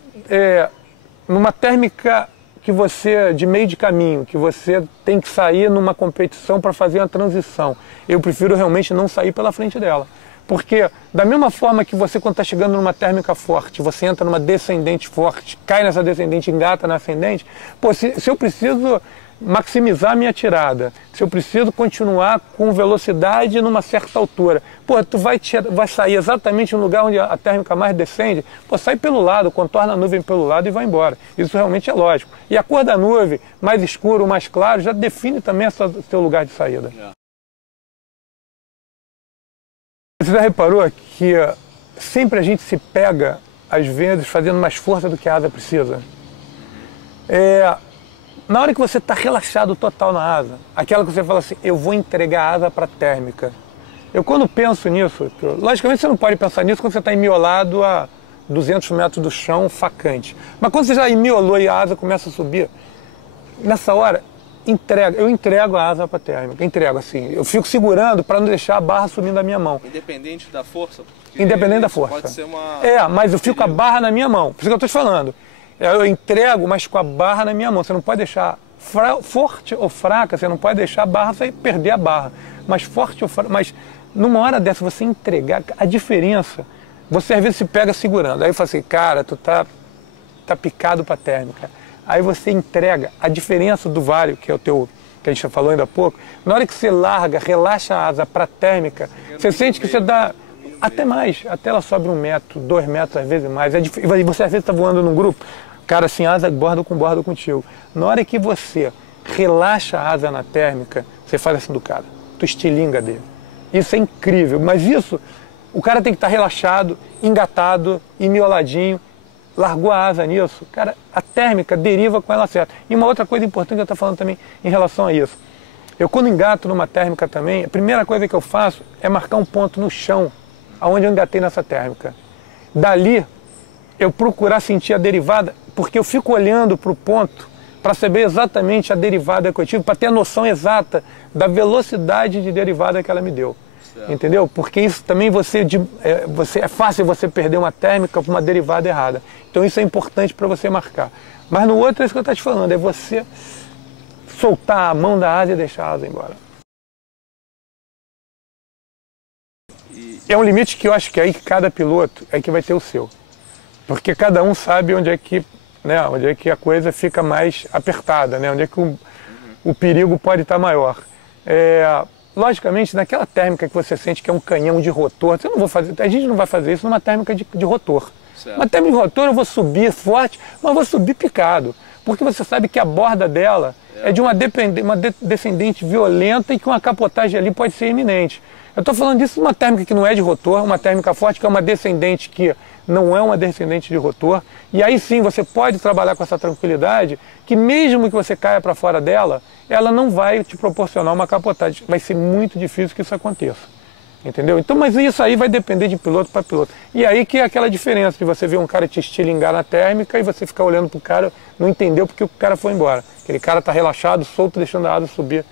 numa térmica que você, de meio de caminho, que você tem que sair numa competição para fazer uma transição, eu prefiro realmente não sair pela frente dela. Porque da mesma forma que você, quando está chegando numa térmica forte, você entra numa descendente forte, cai nessa descendente, engata na ascendente, pô, se eu preciso maximizar a minha tirada, se eu preciso continuar com velocidade numa certa altura, pô, tu vai sair exatamente no lugar onde a térmica mais descende, pô, sai pelo lado, contorna a nuvem pelo lado e vai embora. Isso realmente é lógico. E a cor da nuvem, mais escuro ou mais claro, já define também o seu lugar de saída. Você já reparou que sempre a gente se pega, às vezes, fazendo mais força do que a asa precisa? Na hora que você está relaxado total na asa, aquela que você fala assim, eu vou entregar a asa para a térmica. Eu quando penso nisso, logicamente você não pode pensar nisso quando você está emiolado a 200 metros do chão, facante. Mas quando você já emiolou e a asa começa a subir, nessa hora, eu entrego a asa para a térmica, entrego assim. Eu fico segurando para não deixar a barra subindo da minha mão. Independente da força? Independente da força. Pode ser uma... mas eu fico com a barra na minha mão, por isso que eu estou te falando. Eu entrego, mas com a barra na minha mão. Você não pode deixar forte ou fraca, você não pode deixar a barra, você perder a barra. Mas forte ou fraca, mas numa hora dessa você entregar, a diferença, você às vezes se pega segurando. Aí eu falo assim, cara, tu tá picado para a térmica. Aí você entrega a diferença do vale, que é o teu, que a gente já falou ainda há pouco. Na hora que você larga, relaxa a asa para a térmica, você sente que você dá até mais, até ela sobe 1 metro, 2 metros, às vezes mais. E você às vezes está voando num grupo, cara assim, asa borda com borda contigo. Na hora que você relaxa a asa na térmica, você faz assim do cara, tu estilinga dele. Isso é incrível, mas isso, o cara tem que estar relaxado, engatado, emioladinho, largou a asa nisso, cara, a térmica deriva com ela certa. E uma outra coisa importante que eu estou falando também em relação a isso, eu quando engato numa térmica também, a primeira coisa que eu faço é marcar um ponto no chão, aonde eu engatei nessa térmica. Dali, eu procurar sentir a derivada, porque eu fico olhando para o ponto para saber exatamente a derivada que eu tive, para ter a noção exata da velocidade de derivada que ela me deu. Entendeu? Porque isso também é fácil você perder uma térmica por uma derivada errada. Então isso é importante para você marcar. Mas no outro é isso que eu estou te falando, é você soltar a mão da asa e deixar a asa embora. É um limite que eu acho que aí cada piloto é que vai ter o seu. Porque cada um sabe onde é que, né, onde é que a coisa fica mais apertada, né, onde é que o perigo pode estar maior. Logicamente, naquela térmica que você sente que é um canhão de rotor, a gente não vai fazer isso numa térmica de rotor. Certo. Uma térmica de rotor eu vou subir forte, mas vou subir picado. Porque você sabe que a borda dela é de uma descendente violenta e que uma capotagem ali pode ser iminente. Eu estou falando disso numa térmica que não é de rotor, uma térmica forte que é uma descendente que não é uma descendente de rotor. E aí sim você pode trabalhar com essa tranquilidade que mesmo que você caia para fora dela, ela não vai te proporcionar uma capotagem. Vai ser muito difícil que isso aconteça. Entendeu? Então, mas isso aí vai depender de piloto para piloto. E aí que é aquela diferença de você ver um cara te estilingar na térmica e você ficar olhando para o cara, não entendeu porque o cara foi embora. Aquele cara está relaxado, solto, deixando a asa subir.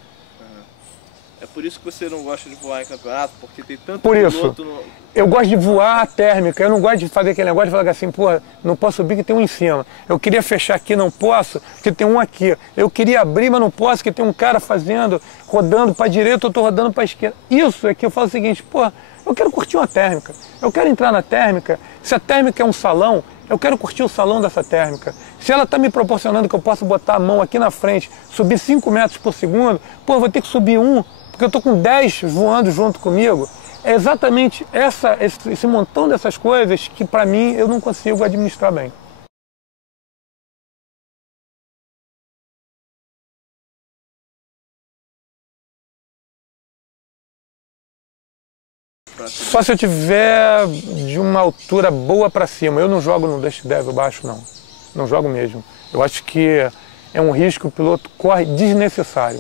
É por isso que você não gosta de voar em campeonato? Porque tem tanto por piloto isso, eu gosto de voar a térmica, eu não gosto de fazer aquele negócio de falar assim, pô, não posso subir que tem um em cima. Eu queria fechar aqui, não posso, porque tem um aqui. Eu queria abrir, mas não posso, porque tem um cara fazendo, rodando para a direita, eu estou rodando para a esquerda. Isso é que eu falo o seguinte, pô, eu quero curtir uma térmica. Eu quero entrar na térmica, se a térmica é um salão, eu quero curtir o salão dessa térmica. Se ela está me proporcionando que eu possa botar a mão aqui na frente, subir 5 metros por segundo, pô, eu vou ter que subir porque eu estou com 10 voando junto comigo. É exatamente esse montão dessas coisas que, para mim, eu não consigo administrar bem. Só se eu tiver de uma altura boa para cima. Eu não jogo no Dust Devil baixo, não. Não jogo mesmo. Eu acho que é um risco que o piloto corre desnecessário.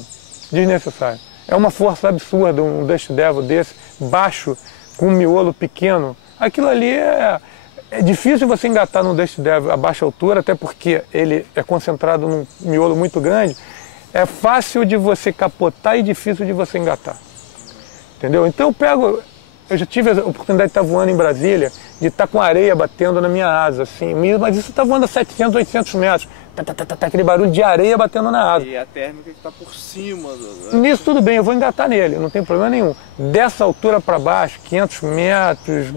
Desnecessário. É uma força absurda um Dust Devil desse, baixo, com um miolo pequeno. Aquilo ali é difícil você engatar num Dust Devil a baixa altura, até porque ele é concentrado num miolo muito grande. É fácil de você capotar e difícil de você engatar. Entendeu? Então eu já tive a oportunidade de estar voando em Brasília, de estar com areia batendo na minha asa, assim, mas isso está voando a 700, 800 metros. Aquele barulho de areia batendo na asa. E a térmica que está por cima. Nisso tudo bem, eu vou engatar nele, não tem problema nenhum. Dessa altura para baixo, 500 metros,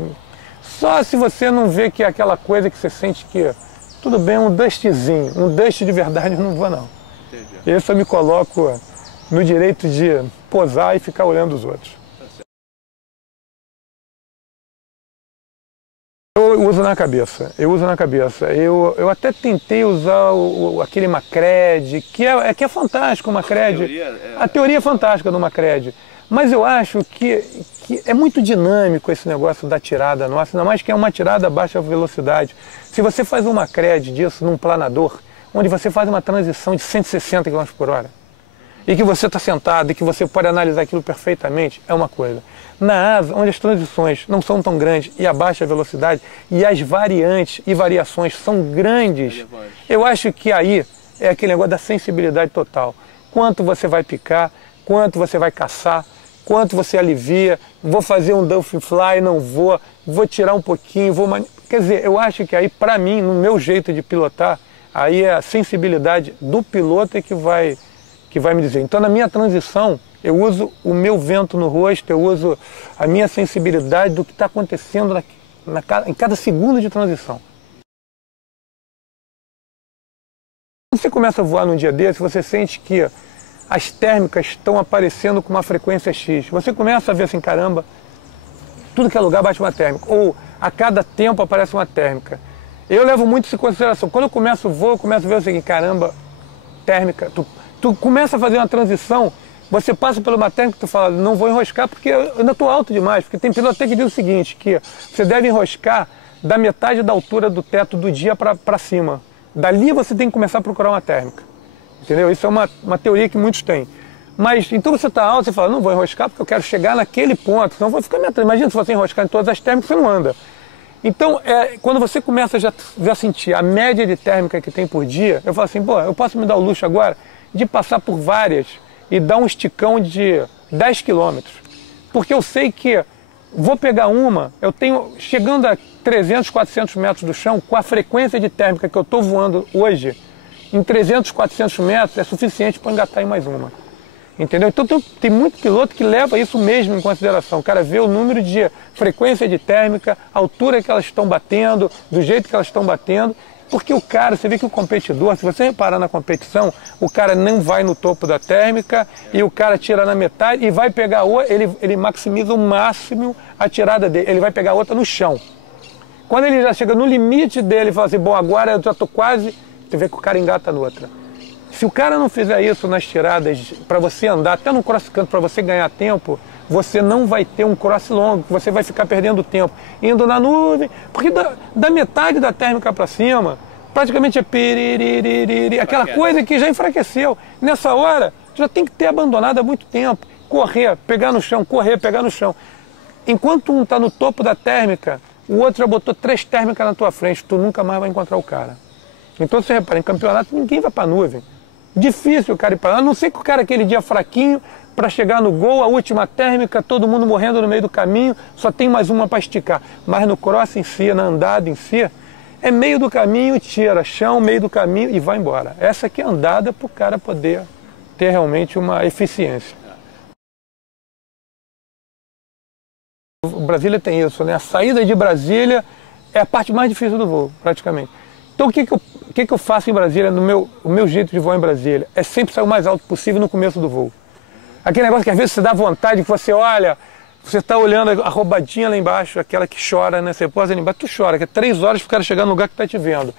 só se você não vê que é aquela coisa que você sente que, tudo bem, um dustzinho, um dust de verdade eu não vou não. Entendi. Esse eu me coloco no direito de posar e ficar olhando os outros. Eu uso na cabeça, eu até tentei usar aquele Macred, que é fantástico o Macred. A teoria é fantástica do Macred, mas eu acho que é muito dinâmico esse negócio da tirada nossa, ainda mais que é uma tirada a baixa velocidade. Se você faz um Macred disso num planador, onde você faz uma transição de 160 km/h, e que você está sentado e que você pode analisar aquilo perfeitamente, é uma coisa. Na asa, onde as transições não são tão grandes e a baixa velocidade e as variantes e variações são grandes, eu acho que aí é aquele negócio da sensibilidade total. Quanto você vai picar, quanto você vai caçar, quanto você alivia, vou fazer um Dolphin Fly, não vou tirar um pouquinho, Quer dizer, eu acho que aí, para mim, no meu jeito de pilotar, aí é a sensibilidade do piloto que vai me dizer. Então, na minha transição, eu uso o meu vento no rosto, eu uso a minha sensibilidade do que está acontecendo em cada segundo de transição. Quando você começa a voar num dia desse, você sente que as térmicas estão aparecendo com uma frequência X. Você começa a ver assim, caramba, tudo que é lugar bate uma térmica. Ou a cada tempo aparece uma térmica. Eu levo muito isso em consideração. Quando eu começo o voo, eu começo a ver o seguinte, caramba, térmica. Tu começa a fazer uma transição, você passa por uma térmica e tu fala, não vou enroscar porque eu ainda estou alto demais. Porque tem piloto até que diz o seguinte, que você deve enroscar da metade da altura do teto do dia para cima. Dali você tem que começar a procurar uma térmica. Entendeu? Isso é uma teoria que muitos têm. Mas, então você está alto, você fala, não vou enroscar porque eu quero chegar naquele ponto, senão eu vou ficar me atrás. Imagina se você enroscar em todas as térmicas, você não anda. Então, quando você começa já sentir a média de térmica que tem por dia, eu falo assim, pô, eu posso me dar o luxo agora de passar por várias e dar um esticão de 10 km. Porque eu sei que vou pegar uma, eu tenho, chegando a 300, 400 metros do chão, com a frequência de térmica que eu estou voando hoje, em 300, 400 metros é suficiente para engatar em mais uma. Entendeu? Então tem muito piloto que leva isso mesmo em consideração. O cara vê o número de frequência de térmica, a altura que elas estão batendo, do jeito que elas estão batendo. Porque o cara, você vê que o competidor, se você reparar na competição, o cara não vai no topo da térmica e o cara tira na metade e vai pegar outra, ele maximiza o máximo a tirada dele, ele vai pegar outra no chão. Quando ele já chega no limite dele e fala assim, bom, agora eu já estou quase, você vê que o cara engata noutra. Se o cara não fizer isso nas tiradas, para você andar, até no cross country, para você ganhar tempo, você não vai ter um cross longo, você vai ficar perdendo tempo, indo na nuvem, porque da metade da térmica para cima, praticamente é piririri, aquela coisa que já enfraqueceu. Nessa hora, já tem que ter abandonado há muito tempo, correr, pegar no chão, correr, pegar no chão. Enquanto um está no topo da térmica, o outro já botou 3 térmicas na tua frente, tu nunca mais vai encontrar o cara. Então você repara, em campeonato ninguém vai para a nuvem. Difícil o cara ir para lá, a não ser que o cara aquele dia fraquinho, para chegar no gol, a última térmica, todo mundo morrendo no meio do caminho, só tem mais uma para esticar. Mas no cross em si, na andada em si, é meio do caminho, tira, chão, meio do caminho e vai embora. Essa aqui é andada para o cara poder ter realmente uma eficiência. O Brasília tem isso, né? A saída de Brasília é a parte mais difícil do voo, praticamente. Então o que eu faço em Brasília, o meu jeito de voar em Brasília, é sempre sair o mais alto possível no começo do voo. Aquele negócio que às vezes você dá vontade, que você olha, você está olhando a roubadinha lá embaixo, aquela que chora, né? Você posa ali embaixo, tu chora, que é 3 horas para o cara chegar no lugar que está te vendo.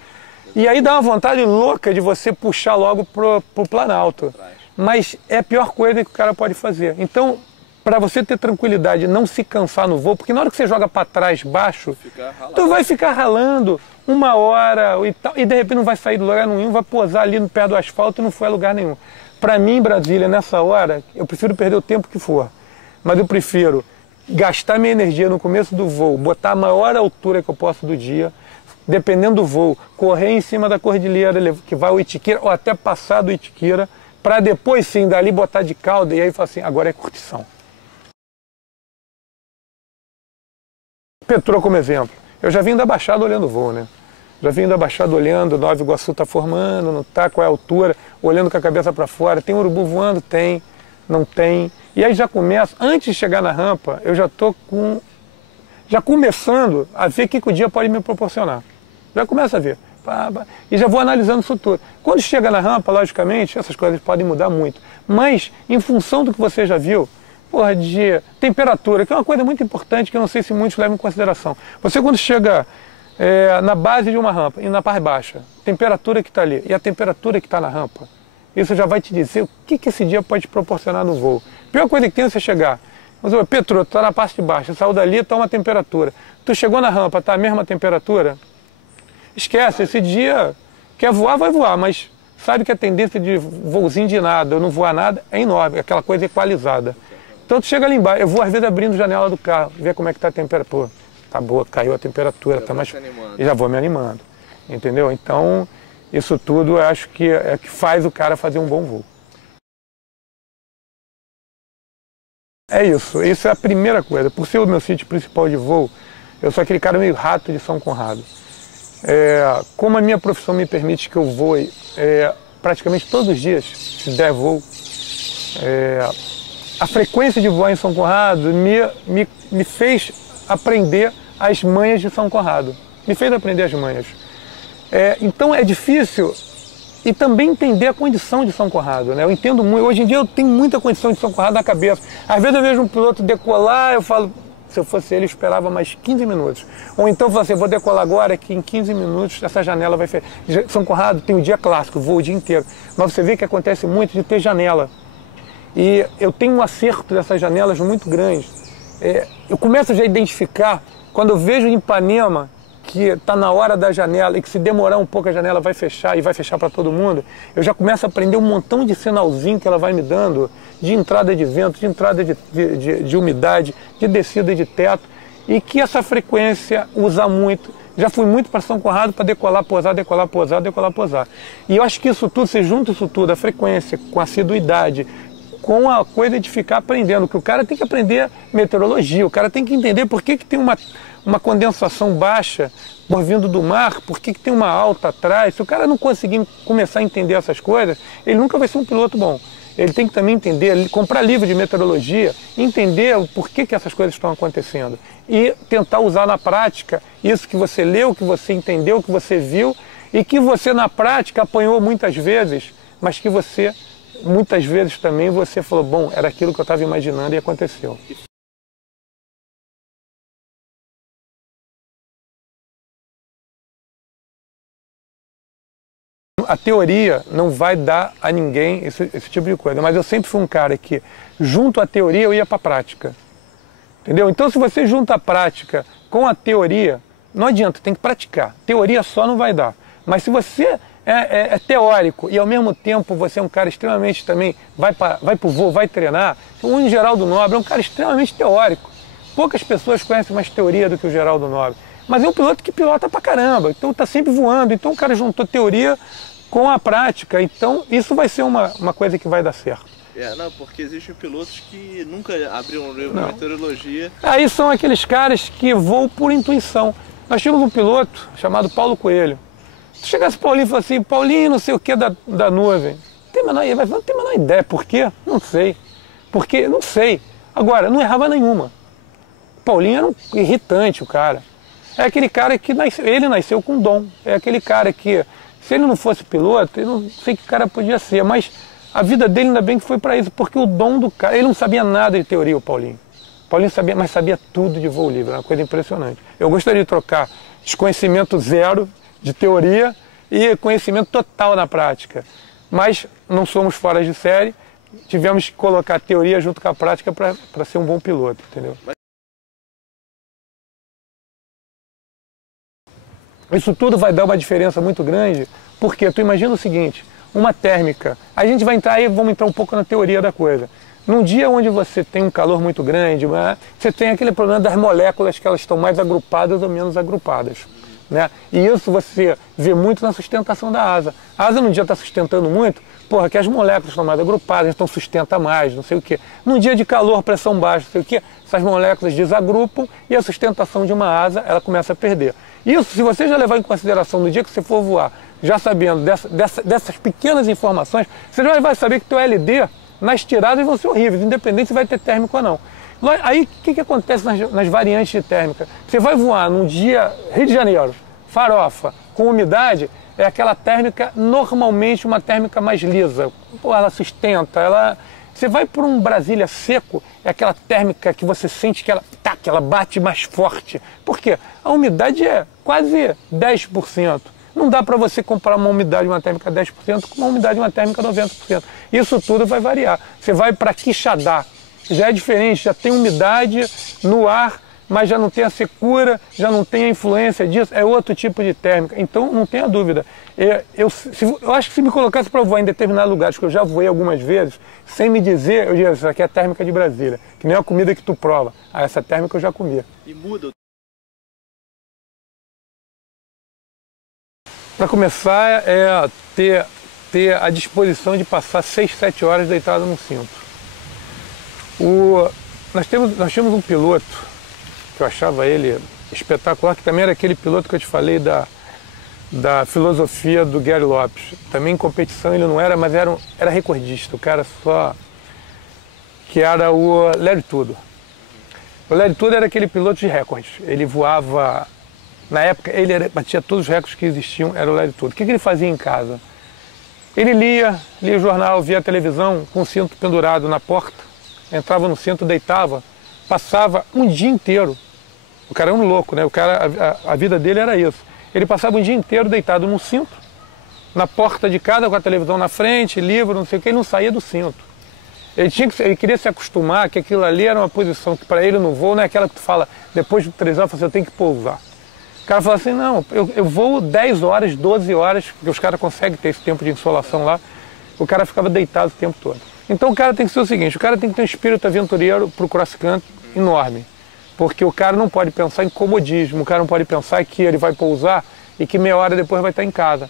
E aí dá uma vontade louca de você puxar logo pro Planalto. Mas é a pior coisa que o cara pode fazer. Então, para você ter tranquilidade, não se cansar no voo, porque na hora que você joga para trás, baixo, tu vai ficar ralando 1 hora e tal, e de repente não vai sair do lugar nenhum, vai posar ali no pé do asfalto e não foi a lugar nenhum. Para mim, em Brasília, nessa hora, eu prefiro perder o tempo que for, mas eu prefiro gastar minha energia no começo do voo, botar a maior altura que eu posso do dia, dependendo do voo, correr em cima da cordilheira que vai ao Itiquira, ou até passar do Itiquira, para depois sim, dali botar de cauda e aí falar assim, agora é curtição. Petrô como exemplo. Eu já vim da Baixada olhando o voo, né? Já vim da Baixada olhando, Nova Iguaçu está formando, não está, qual é a altura, olhando com a cabeça para fora. Tem urubu voando? Tem, não tem. E aí já começa, antes de chegar na rampa, eu já estou começando a ver o que o dia pode me proporcionar. Já começa a ver. E já vou analisando isso tudo. Quando chega na rampa, logicamente, essas coisas podem mudar muito. Mas, em função do que você já viu, porra, de temperatura, que é uma coisa muito importante que eu não sei se muitos levam em consideração. Você quando chega na base de uma rampa e na parte baixa, temperatura que está ali e a temperatura que está na rampa, isso já vai te dizer o que esse dia pode te proporcionar no voo. A pior coisa que tem é você chegar, Petrô, tu está na parte de baixo, saiu dali, está uma temperatura. Tu chegou na rampa, está a mesma temperatura? Esquece, esse dia quer voar, vai voar, mas sabe que a tendência de voozinho de nada, ou não voar nada, é enorme, aquela coisa equalizada. Então tu chega ali embaixo, eu vou às vezes abrindo a janela do carro, ver como é que está a temperatura. Tá boa, caiu a temperatura, tá mais... E já vou me animando, entendeu? Então, isso tudo eu acho que é que faz o cara fazer um bom voo. É isso é a primeira coisa. Por ser o meu sítio principal de voo, eu sou aquele cara meio rato de São Conrado. Como a minha profissão me permite que eu voe praticamente todos os dias, se der voo, a frequência de voar em São Conrado me fez aprender as manhas de São Conrado. Me fez aprender as manhas. Então é difícil e também entender a condição de São Conrado, né? Eu entendo muito. Hoje em dia eu tenho muita condição de São Conrado na cabeça. Às vezes eu vejo um piloto decolar, eu falo, se eu fosse ele, eu esperava mais 15 minutos. Ou então eu falo assim, eu vou decolar agora que em 15 minutos essa janela vai fechar. São Conrado tem o dia clássico, voo o dia inteiro. Mas você vê que acontece muito de ter janela. E eu tenho um acerto dessas janelas muito grande. Eu começo já a identificar, quando eu vejo em Ipanema, que está na hora da janela e que se demorar um pouco a janela vai fechar e vai fechar para todo mundo, eu já começo a aprender um montão de sinalzinho que ela vai me dando, de entrada de vento, de entrada de umidade, de descida de teto, e que essa frequência usa muito. Já fui muito para São Conrado para decolar, pousar, decolar, pousar, decolar, pousar. E eu acho que isso tudo, você junta isso tudo, a frequência com a assiduidade, com a coisa de ficar aprendendo, que o cara tem que aprender meteorologia, o cara tem que entender por que tem uma condensação baixa por vindo do mar, por que tem uma alta atrás. Se o cara não conseguir começar a entender essas coisas, ele nunca vai ser um piloto bom. Ele tem que também entender, comprar livro de meteorologia, entender o porquê que essas coisas estão acontecendo e tentar usar na prática isso que você leu, que você entendeu, que você viu e que você na prática apanhou muitas vezes, mas que você, muitas vezes também, você falou, bom, era aquilo que eu estava imaginando e aconteceu. A teoria não vai dar a ninguém esse tipo de coisa, mas eu sempre fui um cara que, junto à teoria, eu ia para a prática. Entendeu? Então, se você junta a prática com a teoria, não adianta, tem que praticar. Teoria só não vai dar. Mas se você é teórico e, ao mesmo tempo, você é um cara extremamente também, vai para o voo, vai treinar, o Geraldo Nobre é um cara extremamente teórico. Poucas pessoas conhecem mais teoria do que o Geraldo Nobre. Mas é um piloto que pilota pra caramba, então está sempre voando. Então o cara juntou teoria com a prática, então isso vai ser uma coisa que vai dar certo. Não, porque existem pilotos que nunca abriram um livro de meteorologia. Aí são aqueles caras que voam por intuição. Nós tínhamos um piloto chamado Paulo Coelho. Se chegasse o Paulinho e falasse assim, Paulinho não sei o que da nuvem, não tem a menor ideia, por quê? Não sei. Porque, não sei. Agora, não errava nenhuma. Paulinho era um irritante, o cara. É aquele cara que ele nasceu com dom. É aquele cara que, se ele não fosse piloto, eu não sei que cara podia ser, mas a vida dele ainda bem que foi para isso, porque o dom do cara, ele não sabia nada de teoria, o Paulinho. O Paulinho sabia, mas sabia tudo de voo livre, era uma coisa impressionante. Eu gostaria de trocar desconhecimento zero de teoria e conhecimento total na prática, mas não somos fora de série, tivemos que colocar a teoria junto com a prática para ser um bom piloto, entendeu? Isso tudo vai dar uma diferença muito grande, porque tu imagina o seguinte, uma térmica, a gente vai entrar aí, vamos entrar um pouco na teoria da coisa. Num dia onde você tem um calor muito grande, você tem aquele problema das moléculas que elas estão mais agrupadas ou menos agrupadas. Né? E isso você vê muito na sustentação da asa. A asa num dia está sustentando muito, porra, que as moléculas estão mais agrupadas, então sustenta mais, não sei o quê. Num dia de calor, pressão baixa, não sei o quê, essas moléculas desagrupam e a sustentação de uma asa ela começa a perder. Isso, se você já levar em consideração no dia que você for voar, já sabendo dessas pequenas informações, você já vai saber que teu LD nas tiradas vão ser horríveis, independente se vai ter térmico ou não. Aí, o que acontece nas variantes de térmica? Você vai voar num dia, Rio de Janeiro, farofa, com umidade, é aquela térmica, normalmente uma térmica mais lisa. Pô, ela sustenta, Você vai para um Brasília seco, é aquela térmica que você sente que ela bate mais forte. Por quê? A umidade é quase 10%. Não dá para você comparar uma umidade de uma térmica 10% com uma umidade de uma térmica 90%. Isso tudo vai variar. Você vai para Quixadá, já é diferente, já tem umidade no ar, mas já não tem a secura, já não tem a influência disso, é outro tipo de térmica. Então, não tenha dúvida. Eu acho que se me colocasse para voar em determinados lugares, que eu já voei algumas vezes, sem me dizer, eu diria, isso aqui é a térmica de Brasília, que nem a comida que tu prova. Essa térmica eu já comia. E muda. Para começar, é ter a disposição de passar 6, 7 horas deitado no cinto. Nós tínhamos um piloto, que eu achava ele espetacular, que também era aquele piloto que eu te falei da filosofia do Gary Lopes. Também em competição ele não era, mas era recordista, o cara só... que era o Larry Tudor. O Larry Tudor era aquele piloto de recordes. Ele voava... Na época, ele batia todos os recordes que existiam, era o Larry Tudor. O que ele fazia em casa? Ele lia o jornal, via a televisão, com o cinto pendurado na porta, entrava no cinto, deitava, passava um dia inteiro. O cara era um louco, né? O cara, a vida dele era isso. Ele passava um dia inteiro deitado no cinto, na porta de casa, com a televisão na frente, livro, não sei o que, ele não saía do cinto. Ele queria se acostumar que aquilo ali era uma posição que para ele no voo não é aquela que tu fala, depois de 3 anos, eu tenho que pousar. O cara fala assim, não, eu voo 10 horas, 12 horas, porque os caras conseguem ter esse tempo de insolação lá, o cara ficava deitado o tempo todo. Então o cara tem que ser o seguinte, o cara tem que ter um espírito aventureiro para o cross country enorme, porque o cara não pode pensar em comodismo, o cara não pode pensar que ele vai pousar e que meia hora depois vai estar em casa.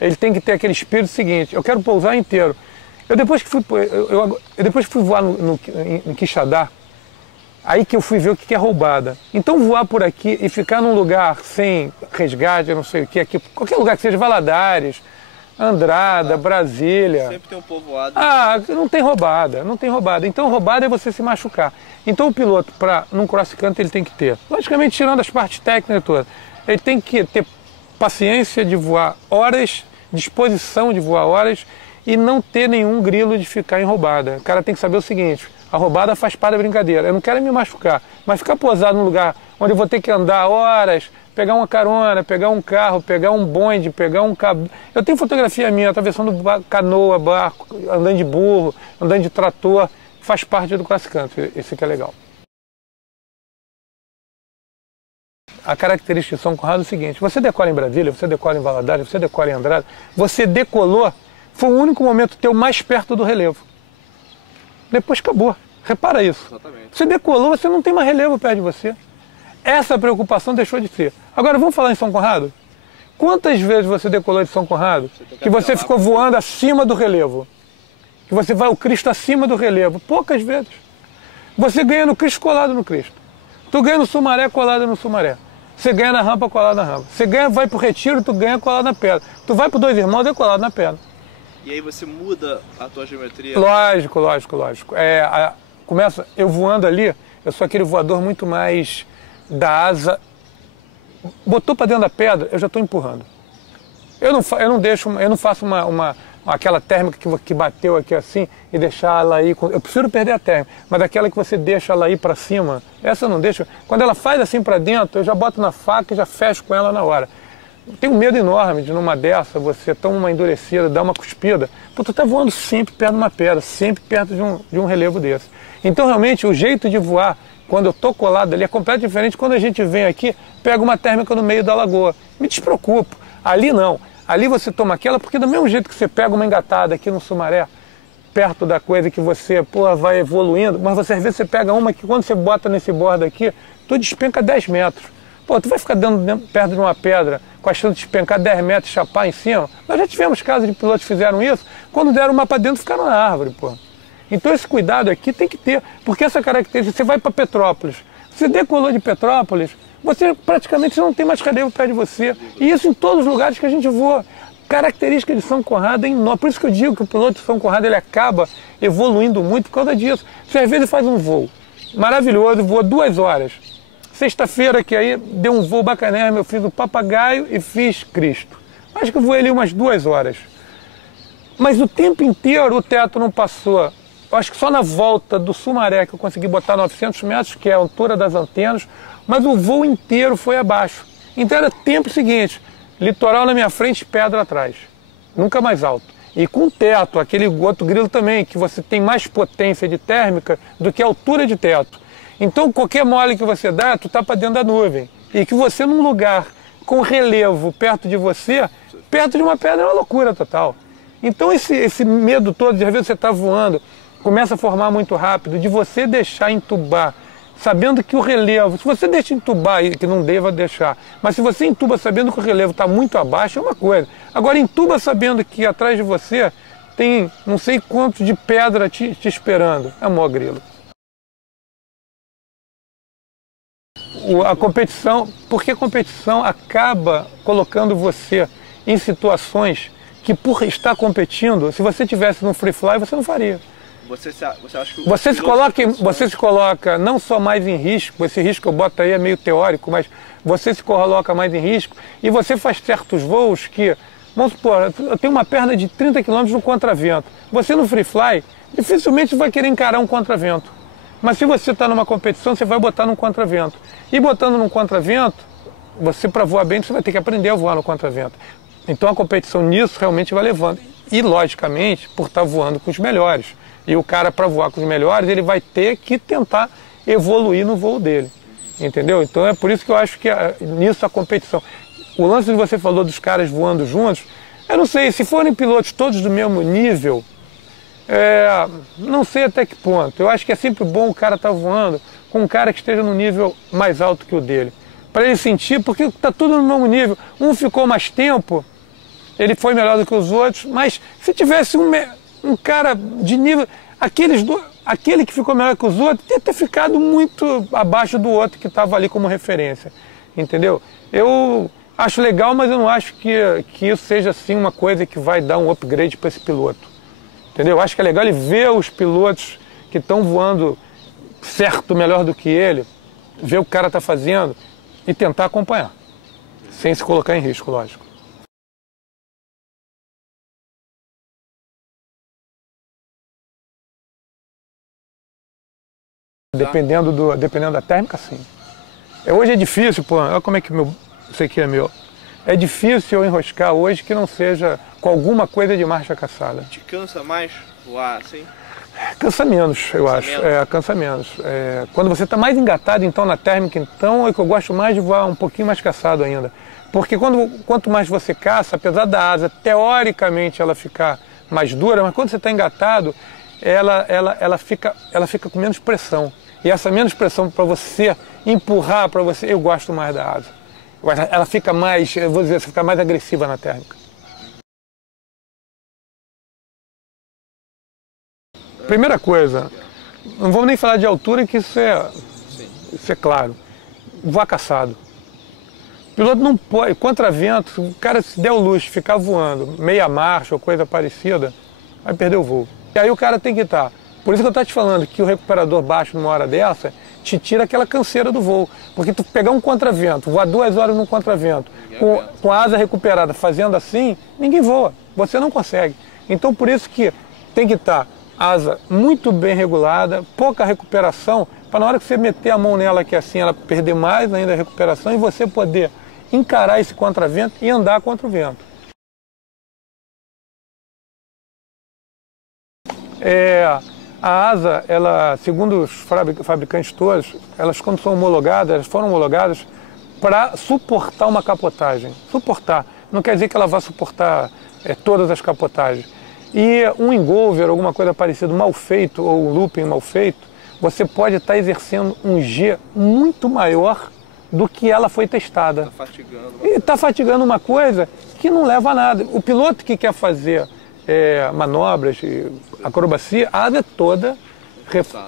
Ele tem que ter aquele espírito seguinte, eu quero pousar inteiro. Eu depois que fui, depois que fui voar em Quixadá, aí que eu fui ver o que é roubada. Então voar por aqui e ficar num lugar sem resgate, não sei o que, aqui, qualquer lugar que seja, Valadares, Andrada, Brasília. Sempre tem um povoado. Ah, não tem roubada, não tem roubada. Então roubada é você se machucar. Então o piloto, num cross country, ele tem que ter, logicamente tirando as partes técnicas todas, ele tem que ter paciência de voar horas, disposição de voar horas e não ter nenhum grilo de ficar em roubada. O cara tem que saber o seguinte, a roubada faz parte da brincadeira. Eu não quero me machucar, mas ficar posado num lugar onde eu vou ter que andar horas, pegar uma carona, pegar um carro, pegar um bonde, pegar um cabo. Eu tenho fotografia minha, atravessando canoa, barco, andando de burro, andando de trator, faz parte do cross country, esse que é legal. A característica de São Conrado é o seguinte, você decola em Brasília, você decola em Valadares, você decola em Andrade, você decolou, foi o único momento teu mais perto do relevo. Depois acabou, repara isso. Exatamente. Você decolou, você não tem mais relevo perto de você. Essa preocupação deixou de ser. Agora vamos falar em São Conrado? Quantas vezes você decolou de São Conrado que você ficou voando acima do relevo? Que você vai o Cristo acima do relevo? Poucas vezes. Você ganha no Cristo colado no Cristo. Tu ganha no Sumaré colado no Sumaré. Você ganha na rampa colado na rampa. Você ganha, vai pro Retiro, tu ganha colado na pedra. Tu vai pro Dois Irmãos, é colado na pedra. E aí você muda a tua geometria? Lógico, lógico, lógico. Eu voando ali, eu sou aquele voador muito mais da asa, botou para dentro da pedra, eu já estou empurrando. Eu não faço aquela térmica que bateu aqui assim e deixar ela ir. Eu prefiro perder a térmica, mas aquela que você deixa ela ir para cima, essa eu não deixo. Quando ela faz assim para dentro, eu já boto na faca e já fecho com ela na hora. Tenho um medo enorme de numa dessa você toma uma endurecida, dá uma cuspida, porque tu está voando sempre perto de uma pedra, sempre perto de um relevo desse. Então realmente o jeito de voar quando eu estou colado ali é completamente diferente quando a gente vem aqui, pega uma térmica no meio da lagoa. Me despreocupo. Ali não. Ali você toma aquela, porque do mesmo jeito que você pega uma engatada aqui no Sumaré, perto da coisa que você vai evoluindo, mas você às vezes você pega uma que quando você bota nesse bordo aqui, tu despenca 10 metros. Pô, tu vai ficar perto de uma pedra com a chance de despencar 10 metros e chapar em cima? Nós já tivemos casos de pilotos que fizeram isso, quando deram uma para dentro ficaram na árvore, pô. Então esse cuidado aqui tem que ter, porque essa característica, você vai para Petrópolis, você decolou de Petrópolis, você praticamente não tem mais relevo perto de você. E isso em todos os lugares que a gente voa. Característica de São Conrado é enorme. Por isso que eu digo que o piloto de São Conrado ele acaba evoluindo muito por causa disso. Você às vezes faz um voo maravilhoso, voa 2 horas. Sexta-feira que aí deu um voo bacanérrimo, eu fiz o Papagaio e fiz Cristo. Acho que eu voei ali umas 2 horas. Mas o tempo inteiro o teto não passou. Eu acho que só na volta do Sumaré que eu consegui botar 900 metros, que é a altura das antenas, mas o voo inteiro foi abaixo. Então era tempo seguinte, litoral na minha frente, pedra atrás. Nunca mais alto. E com teto, aquele outro grilo também, que você tem mais potência de térmica do que a altura de teto. Então qualquer mole que você dá, tu tá para dentro da nuvem. E que você num lugar com relevo perto de você, perto de uma pedra é uma loucura total. Então esse medo todo, de às vezes você está voando, começa a formar muito rápido, de você deixar entubar, sabendo que o relevo, se você deixa entubar, que não deva deixar, mas se você entuba sabendo que o relevo está muito abaixo, é uma coisa. Agora entuba sabendo que atrás de você tem não sei quanto de pedra te esperando, é mó grilo. A competição, porque a competição acaba colocando você em situações que por estar competindo, se você tivesse no free fly, você não faria. Você acha que você se coloca não só mais em risco, esse risco que eu boto aí é meio teórico, mas você se coloca mais em risco e você faz certos voos que, vamos supor, eu tenho uma perna de 30 km no contravento. Você no free fly dificilmente vai querer encarar um contravento. Mas se você está numa competição, você vai botar num contravento. E botando num contravento, você para voar bem, você vai ter que aprender a voar no contravento. Então a competição nisso realmente vai levando. E logicamente, por estar voando com os melhores. E o cara, para voar com os melhores, ele vai ter que tentar evoluir no voo dele. Entendeu? Então é por isso que eu acho que nisso a competição. O lance que você falou dos caras voando juntos, eu não sei, se forem pilotos todos do mesmo nível, não sei até que ponto. Eu acho que é sempre bom o cara estar voando com um cara que esteja no nível mais alto que o dele. Para ele sentir, porque está tudo no mesmo nível. Um ficou mais tempo, ele foi melhor do que os outros, mas se tivesse um cara de nível... Aquele que ficou melhor que os outros tinha ter ficado muito abaixo do outro que estava ali como referência, entendeu? Eu acho legal, mas eu não acho que isso seja assim uma coisa que vai dar um upgrade para esse piloto, entendeu? Eu acho que é legal ele ver os pilotos que estão voando certo, melhor do que ele, ver o que o cara está fazendo e tentar acompanhar, sem se colocar em risco, lógico. Dependendo da térmica, sim. Hoje é difícil, pô, olha como é que isso aqui é meu. É difícil eu enroscar hoje que não seja com alguma coisa de marcha caçada. Te cansa mais voar assim? Cansa menos, eu acho. Cansa menos. Quando você está mais engatado, então, na térmica, então é que eu gosto mais de voar um pouquinho mais caçado ainda. Porque quanto mais você caça, apesar da asa, teoricamente, ela ficar mais dura, mas quando você está engatado, ela fica com menos pressão. E essa menos pressão para você empurrar, eu gosto mais da asa. Ela fica mais, eu vou dizer, você fica mais agressiva na térmica. Primeira coisa, não vamos nem falar de altura, que isso é claro. Voar caçado. O piloto não pode, contra vento, o cara se der o luxo de ficar voando meia marcha ou coisa parecida, vai perder o voo. E aí o cara tem que estar. Por isso que eu estou te falando que o recuperador baixo numa hora dessa te tira aquela canseira do voo. Porque tu pegar um contravento, voar 2 horas num contravento, com a asa recuperada fazendo assim, ninguém voa. Você não consegue. Então por isso que tem que estar asa muito bem regulada, pouca recuperação, para na hora que você meter a mão nela aqui assim, ela perder mais ainda a recuperação e você poder encarar esse contravento e andar contra o vento. A asa, ela, segundo os fabricantes todos, elas quando são homologadas, elas foram homologadas para suportar uma capotagem. Suportar. Não quer dizer que ela vá suportar todas as capotagens. E um engolver, alguma coisa parecida, mal feito, ou um looping mal feito, você pode estar exercendo um G muito maior do que ela foi testada. Está fatigando. E está fatigando uma coisa que não leva a nada. O piloto que quer fazer manobras, acrobacia, a asa é toda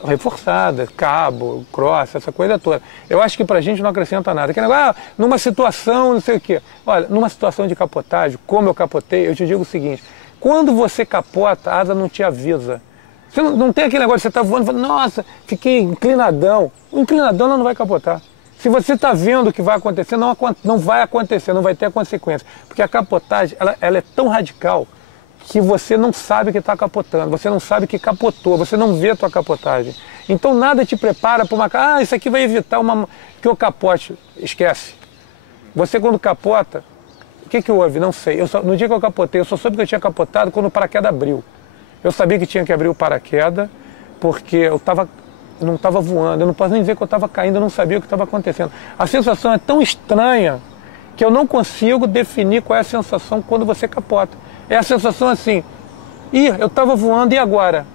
reforçada, cabo, cross, essa coisa toda. Eu acho que pra gente não acrescenta nada. Que negócio, numa situação, não sei o quê. Olha, numa situação de capotagem, como eu capotei, eu te digo o seguinte, quando você capota, a asa não te avisa. Você não tem aquele negócio, você está voando e fala, nossa, fiquei inclinadão. O inclinadão ela não vai capotar. Se você está vendo o que vai acontecer, não vai acontecer, não vai ter consequência. Porque a capotagem, ela é tão radical que você não sabe que está capotando, você não sabe que capotou, você não vê a tua capotagem. Então nada te prepara para uma... isso aqui vai evitar que eu capote. Esquece. Você quando capota, o que houve? Não sei. No dia que eu capotei, eu só soube que eu tinha capotado quando o paraquedas abriu. Eu sabia que tinha que abrir o paraquedas, porque eu não estava voando, eu não posso nem dizer que eu estava caindo, eu não sabia o que estava acontecendo. A sensação é tão estranha que eu não consigo definir qual é a sensação quando você capota. É a sensação assim, eu estava voando e agora?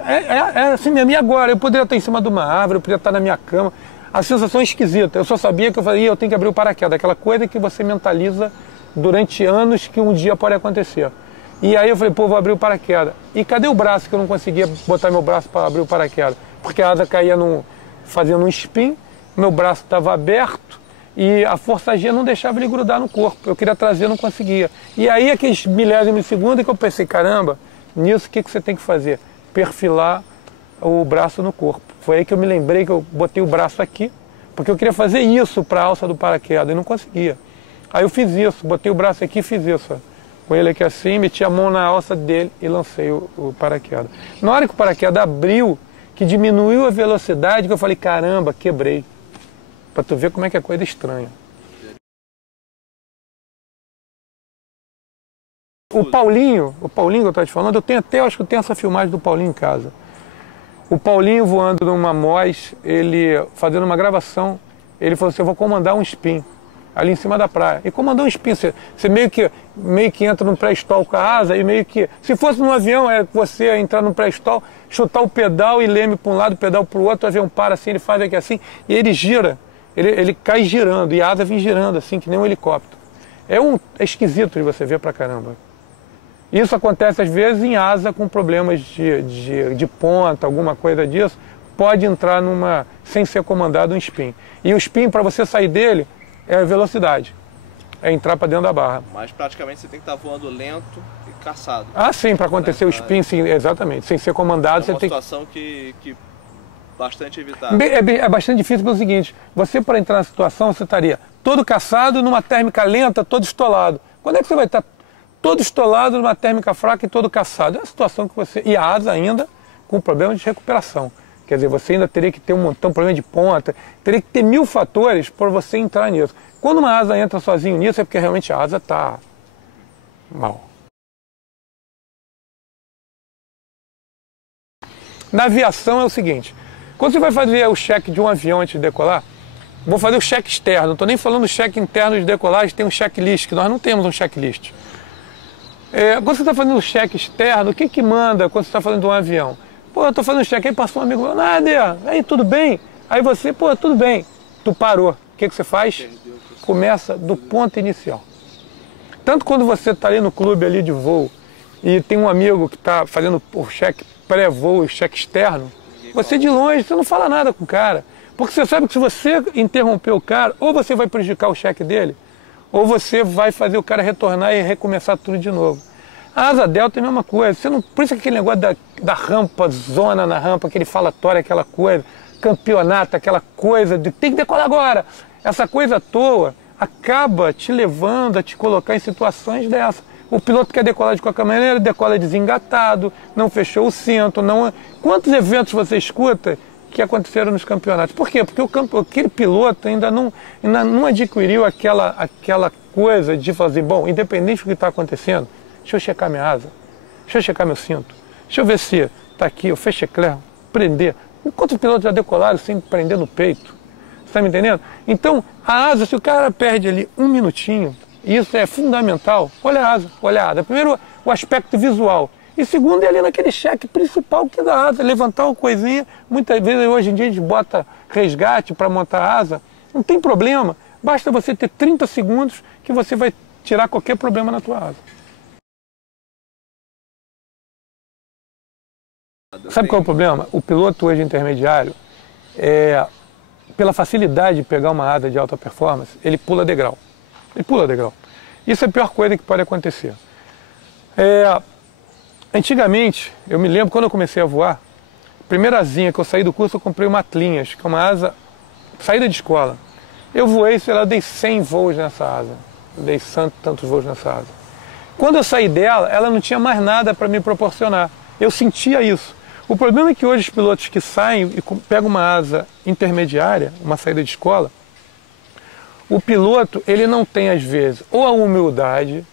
É assim mesmo, e agora? Eu poderia estar em cima de uma árvore, eu poderia estar na minha cama. A sensação é esquisita, eu só sabia que eu tenho que abrir o paraquedas, aquela coisa que você mentaliza durante anos que um dia pode acontecer. E aí eu falei, pô, vou abrir o paraquedas. E cadê o braço que eu não conseguia botar meu braço para abrir o paraquedas? Porque a asa caía fazendo um spin, meu braço estava aberto, e a força G não deixava ele grudar no corpo. Eu queria trazer, não conseguia. E aí, aqueles milésimos de segundo que eu pensei, caramba, nisso o que você tem que fazer? Perfilar o braço no corpo. Foi aí que eu me lembrei que eu botei o braço aqui, porque eu queria fazer isso para a alça do paraquedas e não conseguia. Aí eu fiz isso, botei o braço aqui e fiz isso. Com ele aqui assim, meti a mão na alça dele e lancei o paraquedas. Na hora que o paraquedas abriu, que diminuiu a velocidade, que eu falei, caramba, quebrei. Para tu ver como é que é coisa estranha. O Paulinho que eu estava te falando, acho que eu tenho essa filmagem do Paulinho em casa. O Paulinho voando numa MOS, ele fazendo uma gravação, ele falou assim, eu vou comandar um spin ali em cima da praia. E comandou um spin, você meio que entra num pré-stall com a asa e meio que, se fosse num avião, é você entrar num pré-stall, chutar o pedal e leme para um lado, o pedal para o outro, o avião para assim, ele faz aqui assim, e ele gira. Ele cai girando, e a asa vem girando assim, que nem um helicóptero. É esquisito de você ver pra caramba. Isso acontece às vezes em asa com problemas de ponta, alguma coisa disso, pode entrar sem ser comandado um spin. E o spin, para você sair dele, é a velocidade, é entrar para dentro da barra. Mas praticamente você tem que estar voando lento e caçado. Ah, sim, para acontecer o spin, sim, exatamente. Sem ser comandado, você tem que... É uma situação que bastante evitável. É bastante difícil pelo seguinte, você para entrar na situação, você estaria todo caçado, numa térmica lenta, todo estolado. Quando é que você vai estar todo estolado, numa térmica fraca e todo caçado? É uma situação que você... E a asa ainda com problema de recuperação. Quer dizer, você ainda teria que ter um montão de problema de ponta, teria que ter 1000 fatores para você entrar nisso. Quando uma asa entra sozinho nisso, é porque realmente a asa está mal. Na aviação é o seguinte, quando você vai fazer o cheque de um avião antes de decolar, vou fazer o cheque externo, não estou nem falando do cheque interno de decolagem, tem um checklist, que nós não temos um checklist. Quando você está fazendo o cheque externo, o que manda quando você está falando de um avião? Pô, eu estou fazendo cheque, aí passou um amigo meu, Nader, aí tudo bem? Aí você, pô, tudo bem. Tu parou. O que você faz? Começa do ponto inicial. Tanto quando você está ali no clube ali de voo e tem um amigo que está fazendo o cheque pré-voo e cheque externo, você de longe, você não fala nada com o cara. Porque você sabe que se você interromper o cara, ou você vai prejudicar o cheque dele, ou você vai fazer o cara retornar e recomeçar tudo de novo. A asa delta é a mesma coisa. Você não, por isso aquele negócio da rampa, zona na rampa, aquele falatório, aquela coisa, campeonato, aquela coisa de tem que decolar agora. Essa coisa à toa acaba te levando a te colocar em situações dessas. O piloto quer decolar de qualquer maneira, decola desengatado, não fechou o cinto, não... Quantos eventos você escuta que aconteceram nos campeonatos? Por quê? Porque aquele piloto ainda não adquiriu aquela coisa de fazer, bom, independente do que está acontecendo, deixa eu checar minha asa, deixa eu checar meu cinto, deixa eu ver se está aqui, eu fecho eclair, prender. Quantos pilotos já decolaram sem prender no peito? Você está me entendendo? Então, a asa, se o cara perde ali um minutinho, isso é fundamental. Olha a asa. Primeiro, o aspecto visual. E segundo, é ali naquele cheque principal que é da asa, levantar uma coisinha. Muitas vezes, hoje em dia, a gente bota resgate para montar a asa. Não tem problema. Basta você ter 30 segundos que você vai tirar qualquer problema na tua asa. Sabe qual é o problema? O piloto hoje intermediário, pela facilidade de pegar uma asa de alta performance, ele pula degrau. Isso é a pior coisa que pode acontecer. Antigamente, eu me lembro quando eu comecei a voar, a primeira asinha que eu saí do curso, eu comprei uma Atlinhas, que é uma asa, saída de escola. Eu voei, sei lá, eu dei 100 voos nessa asa. Eu dei tantos voos nessa asa. Quando eu saí dela, ela não tinha mais nada para me proporcionar. Eu sentia isso. O problema é que hoje os pilotos que saem e pegam uma asa intermediária, uma saída de escola, o piloto, ele não tem às vezes ou a humildade,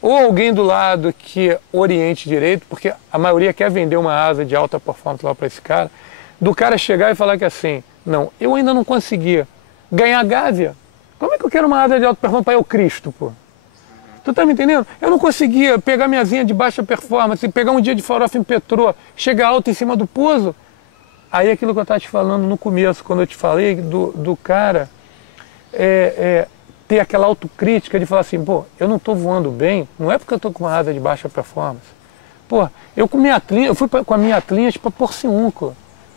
ou alguém do lado que oriente direito, porque a maioria quer vender uma asa de alta performance lá para esse cara, do cara chegar e falar que assim, não, eu ainda não consegui ganhar Gávea. Como é que eu quero uma asa de alta performance para eu Cristo, pô? Tu tá me entendendo? Eu não conseguia pegar minha asinha de baixa performance, pegar um dia de farofa em Petrô, chegar alto em cima do pouso. Aí aquilo que eu estava te falando no começo, quando eu te falei do cara ter aquela autocrítica de falar assim, pô, eu não estou voando bem, não é porque eu estou com uma asa de baixa performance. Pô, eu fui com a minha Atlinhas para Porciúncula.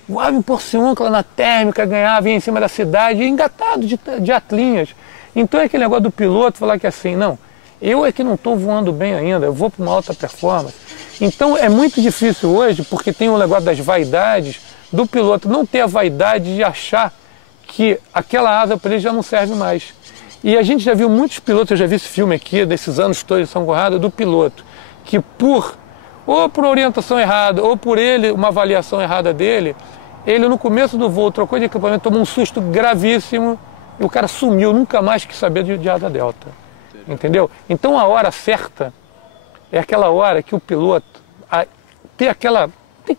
Voava em Porciúncula na térmica, ganhava, ia em cima da cidade, engatado de Atlinhas. Então é aquele negócio do piloto falar que assim, não, eu é que não estou voando bem ainda, eu vou para uma alta performance. Então é muito difícil hoje, porque tem o negócio das vaidades, do piloto não ter a vaidade de achar que aquela asa para ele já não serve mais. E a gente já viu muitos pilotos, eu já vi esse filme aqui, desses anos todos de São Conrado, do piloto, que ou por orientação errada, ou por uma avaliação errada dele, ele no começo do voo trocou de equipamento, tomou um susto gravíssimo, e o cara sumiu, nunca mais quis saber de asa delta. Entendeu? Então a hora certa é aquela hora que o piloto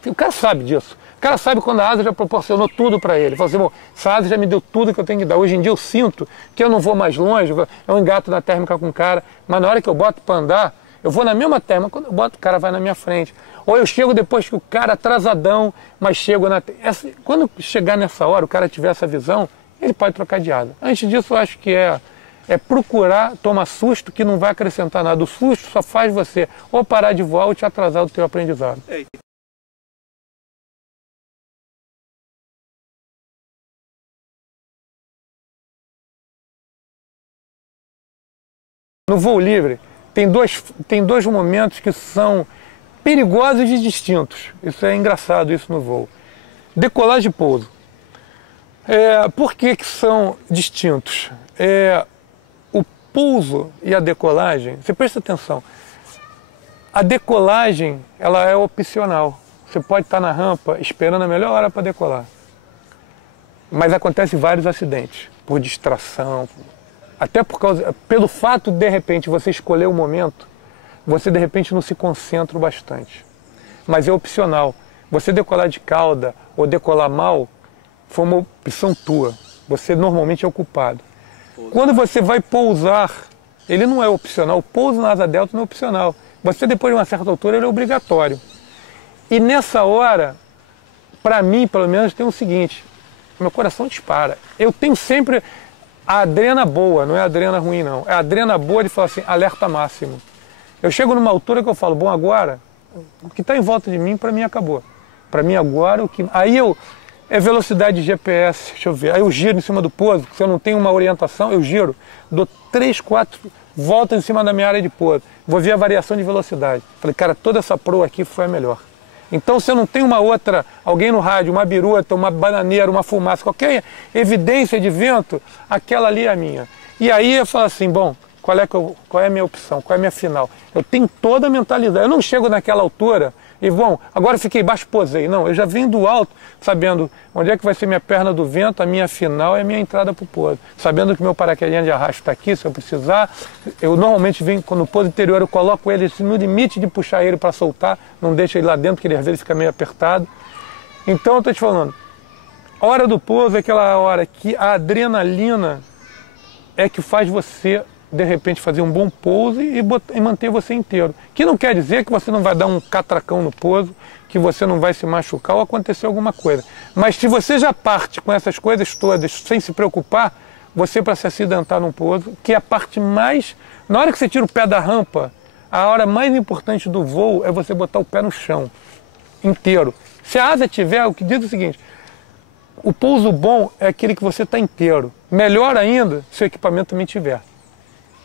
o cara sabe disso. O cara sabe quando a asa já proporcionou tudo para ele. Ele fala assim, bom, essa asa já me deu tudo que eu tenho que dar. Hoje em dia eu sinto que eu não vou mais longe, eu engato na térmica com o cara, mas na hora que eu boto para andar, eu vou na mesma térmica, quando eu boto o cara vai na minha frente. Ou eu chego depois que o cara atrasadão, mas chego quando chegar nessa hora, o cara tiver essa visão, ele pode trocar de asa. Antes disso, eu acho que é é procurar tomar susto que não vai acrescentar nada. O susto só faz você ou parar de voar ou te atrasar do teu aprendizado. No voo livre, tem dois momentos que são perigosos e distintos. Isso é engraçado, isso no voo. Decolagem e pouso. Por que são distintos? O pouso e a decolagem, você presta atenção, a decolagem ela é opcional. Você pode estar na rampa esperando a melhor hora para decolar. Mas acontecem vários acidentes, por distração, até pelo fato de repente você escolher o momento, você de repente não se concentra bastante. Mas é opcional. Você decolar de cauda ou decolar mal, foi uma opção tua. Você normalmente é o culpado. Quando você vai pousar, ele não é opcional. O pouso na asa delta não é opcional. Você, depois de uma certa altura, ele é obrigatório. E nessa hora, para mim, pelo menos, tem o seguinte: meu coração dispara. Eu tenho sempre a adrena boa, não é a adrena ruim, não. É a adrena boa de falar assim, alerta máximo. Eu chego numa altura que eu falo, bom, agora, o que está em volta de mim, para mim, acabou. Para mim, agora, o que... Aí é velocidade de GPS, deixa eu ver. Aí eu giro em cima do pouso, se eu não tenho uma orientação, eu giro, dou 3, 4 voltas em cima da minha área de pouso. Vou ver a variação de velocidade. Falei, cara, toda essa proa aqui foi a melhor. Então, se eu não tenho uma outra, alguém no rádio, uma biruta, uma bananeira, uma fumaça, qualquer evidência de vento, aquela ali é a minha. E aí eu falo assim, bom, qual é a minha opção, qual é a minha final? Eu tenho toda a mentalidade. Eu não chego naquela altura e, bom, agora fiquei baixo, posei. Não, eu já venho do alto, sabendo onde é que vai ser minha perna do vento, a minha final é a minha entrada para o pouso. Sabendo que meu paraquedinha de arrasto está aqui, se eu precisar. Eu normalmente venho, quando o pouso interior, eu coloco ele no limite de puxar ele para soltar, não deixo ele lá dentro, porque ele às vezes fica meio apertado. Então eu estou te falando, a hora do pouso é aquela hora que a adrenalina é que faz você, de repente, fazer um bom pouso e manter você inteiro. Que não quer dizer que você não vai dar um catracão no pouso, que você não vai se machucar ou acontecer alguma coisa. Mas se você já parte com essas coisas todas sem se preocupar, você, para se acidentar num pouso, que é a parte mais... Na hora que você tira o pé da rampa, a hora mais importante do voo é você botar o pé no chão, inteiro. Se a asa tiver, o que diz é o seguinte, o pouso bom é aquele que você está inteiro. Melhor ainda se o equipamento também tiver.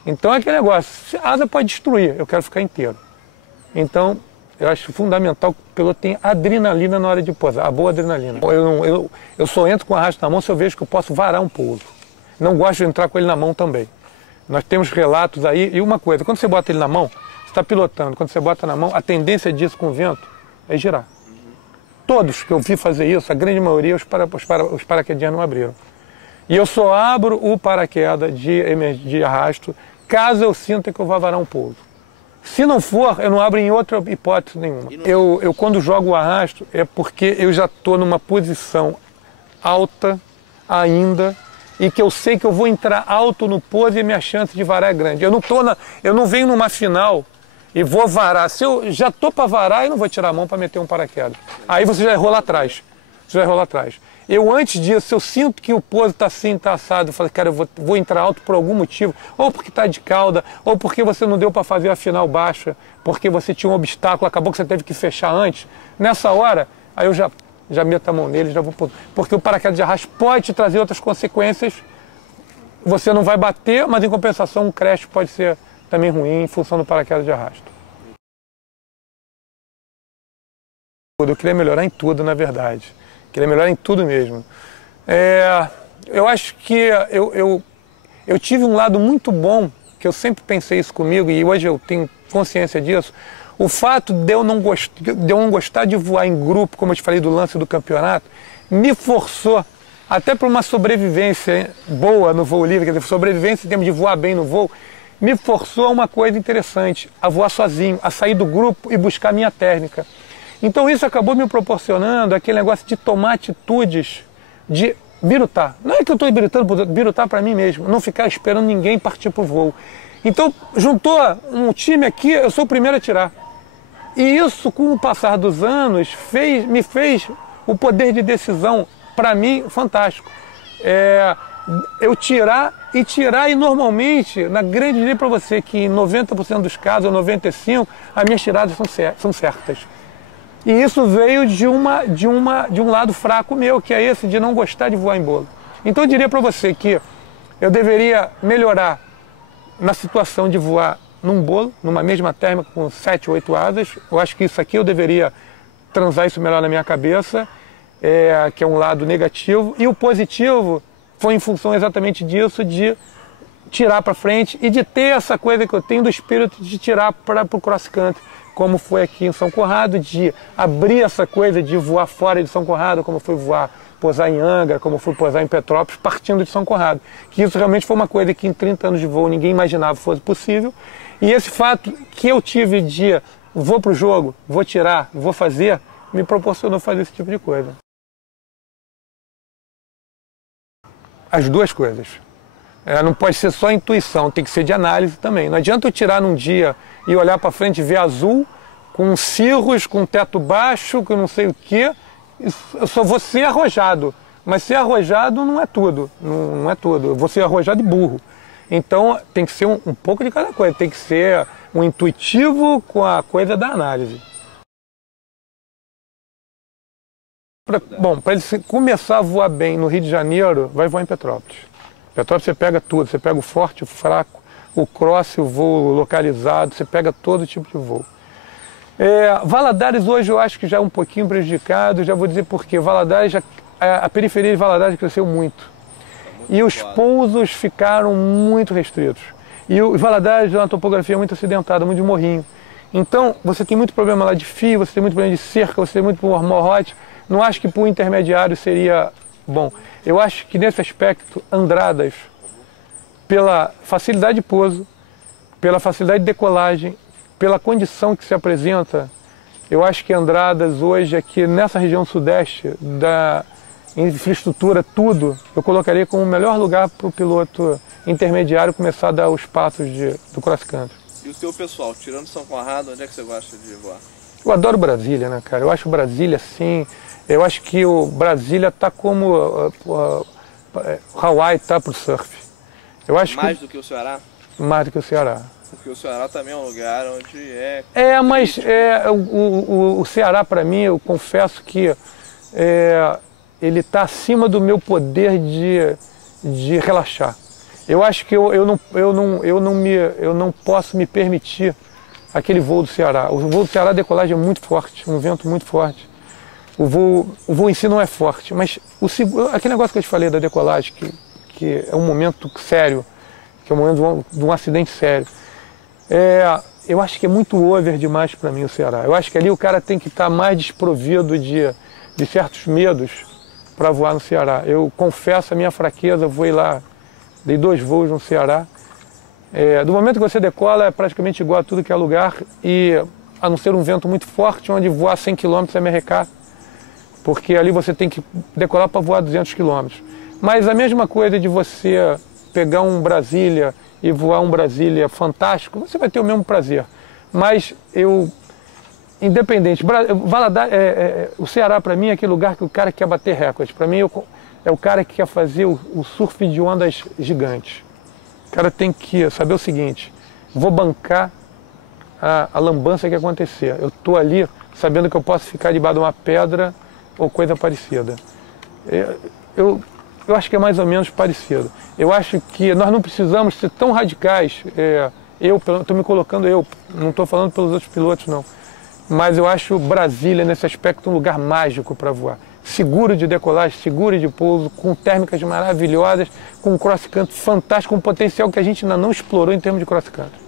Então é aquele negócio, a asa pode destruir, eu quero ficar inteiro. Então, eu acho fundamental que o piloto tenha adrenalina na hora de pousar, a boa adrenalina. Eu só entro com o arrasto na mão se eu vejo que eu posso varar um pouso. Não gosto de entrar com ele na mão também. Nós temos relatos aí, e uma coisa, quando você bota ele na mão, você está pilotando, quando você bota na mão, a tendência disso com o vento é girar. Todos que eu vi fazer isso, a grande maioria, os paraquedinhas não abriram. E eu só abro o paraquedas de arrasto caso eu sinta que eu vou varar um pouso. Se não for, eu não abro em outra hipótese nenhuma. Eu quando jogo o arrasto é porque eu já estou numa posição alta ainda e que eu sei que eu vou entrar alto no pouso e minha chance de varar é grande. Eu não venho numa final e vou varar. Se eu já estou para varar, eu não vou tirar a mão para meter um paraquedas. Aí você já errou lá atrás. Eu, antes disso, eu sinto que o pouso está assim, está assado, eu falei, cara, eu vou entrar alto por algum motivo, ou porque está de cauda, ou porque você não deu para fazer a final baixa, porque você tinha um obstáculo, acabou que você teve que fechar antes. Nessa hora, aí eu já meto a mão nele, já vou... Porque o paraquedas de arrasto pode te trazer outras consequências, você não vai bater, mas em compensação um crash pode ser também ruim em função do paraquedas de arrasto. Eu queria melhorar em tudo, na verdade. Queria melhorar em tudo mesmo. Eu acho que eu tive um lado muito bom, que eu sempre pensei isso comigo, e hoje eu tenho consciência disso. O fato de eu não gostar de voar em grupo, como eu te falei do lance do campeonato, me forçou, até para uma sobrevivência boa no voo livre, quer dizer, sobrevivência em termos de voar bem no voo, me forçou a uma coisa interessante, a voar sozinho, a sair do grupo e buscar a minha técnica. Então isso acabou me proporcionando aquele negócio de tomar atitudes, de birutar. Não é que eu estou birutando, birutar para mim mesmo, não ficar esperando ninguém partir para o voo. Então juntou um time aqui, eu sou o primeiro a tirar. E isso, com o passar dos anos, me fez o poder de decisão, para mim, fantástico. Eu tirar e tirar, e normalmente, na grande dizer para você que em 90% dos casos, ou 95%, as minhas tiradas são certas. E isso veio de um lado fraco meu, que é esse de não gostar de voar em bolo. Então eu diria para você que eu deveria melhorar na situação de voar num bolo, numa mesma térmica com 7 ou 8 asas. Eu acho que isso aqui eu deveria transar isso melhor na minha cabeça, que é um lado negativo. E o positivo foi em função exatamente disso, de tirar para frente e de ter essa coisa que eu tenho do espírito de tirar para o cross country, como foi aqui em São Conrado, de abrir essa coisa de voar fora de São Conrado, como foi pousar em Angra, como foi pousar em Petrópolis, partindo de São Conrado. Que isso realmente foi uma coisa que em 30 anos de voo ninguém imaginava fosse possível. E esse fato que eu tive de vou para o jogo, vou tirar, vou fazer, me proporcionou fazer esse tipo de coisa. As duas coisas. Não pode ser só intuição, tem que ser de análise também. Não adianta eu tirar num dia e olhar para frente e ver azul, com cirros, com teto baixo, com não sei o quê. Eu só vou ser arrojado. Mas ser arrojado não é tudo. Não é tudo. Eu vou ser arrojado e burro. Então tem que ser um pouco de cada coisa. Tem que ser um intuitivo com a coisa da análise. Bom, para ele começar a voar bem no Rio de Janeiro, vai voar em Petrópolis. Petrópolis você pega tudo, você pega o forte, o fraco, o cross, o voo localizado, você pega todo tipo de voo. Valadares hoje eu acho que já é um pouquinho prejudicado, já vou dizer por quê. Valadares, a periferia de Valadares cresceu muito. E os pousos ficaram muito restritos. E o Valadares é uma topografia muito acidentada, muito de morrinho. Então você tem muito problema lá de fio, você tem muito problema de cerca, você tem muito morrote. Não acho que para o intermediário seria bom. Eu acho que nesse aspecto, Andradas, pela facilidade de pouso, pela facilidade de decolagem, pela condição que se apresenta, eu acho que Andradas hoje, aqui nessa região sudeste, da infraestrutura, tudo, eu colocaria como o melhor lugar para o piloto intermediário começar a dar os passos do cross country. E o teu pessoal, tirando São Conrado, onde é que você gosta de voar? Eu adoro Brasília, né, cara? Eu acho Brasília assim. Eu acho que o Brasília está como Hawaii está para o surf. Eu acho mais do que o Ceará? Mais do que o Ceará. Porque o Ceará também é um lugar onde mas o Ceará, para mim, eu confesso que ele está acima do meu poder de relaxar. Eu acho que eu não posso me permitir aquele voo do Ceará. O voo do Ceará, a decolagem é muito forte, um vento muito forte. O voo em si não é forte, mas aquele negócio que eu te falei da decolagem, que é um momento sério, que é um momento de um acidente sério, eu acho que é muito over demais para mim o Ceará. Eu acho que ali o cara tem que estar mais desprovido de certos medos para voar no Ceará. Eu confesso a minha fraqueza, voei lá, dei 2 voos no Ceará. Do momento que você decola é praticamente igual a tudo que é lugar, e a não ser um vento muito forte, onde voar 100 km é merrecar, porque ali você tem que decolar para voar 200 km. Mas a mesma coisa de você pegar um Brasília e voar um Brasília fantástico, você vai ter o mesmo prazer. Mas independente, o Ceará para mim é aquele lugar que o cara quer bater recorde. Para mim é o cara que quer fazer o surf de ondas gigantes. O cara tem que saber o seguinte: vou bancar a lambança que acontecer. Eu estou ali sabendo que eu posso ficar debaixo de uma pedra ou coisa parecida. Eu acho que é mais ou menos parecido. Eu acho que nós não precisamos ser tão radicais. Estou me colocando não estou falando pelos outros pilotos não. Mas eu acho Brasília, nesse aspecto, um lugar mágico para voar. Seguro de decolagem, seguro de pouso, com térmicas maravilhosas, com um cross country fantástico, com um potencial que a gente ainda não explorou em termos de cross country.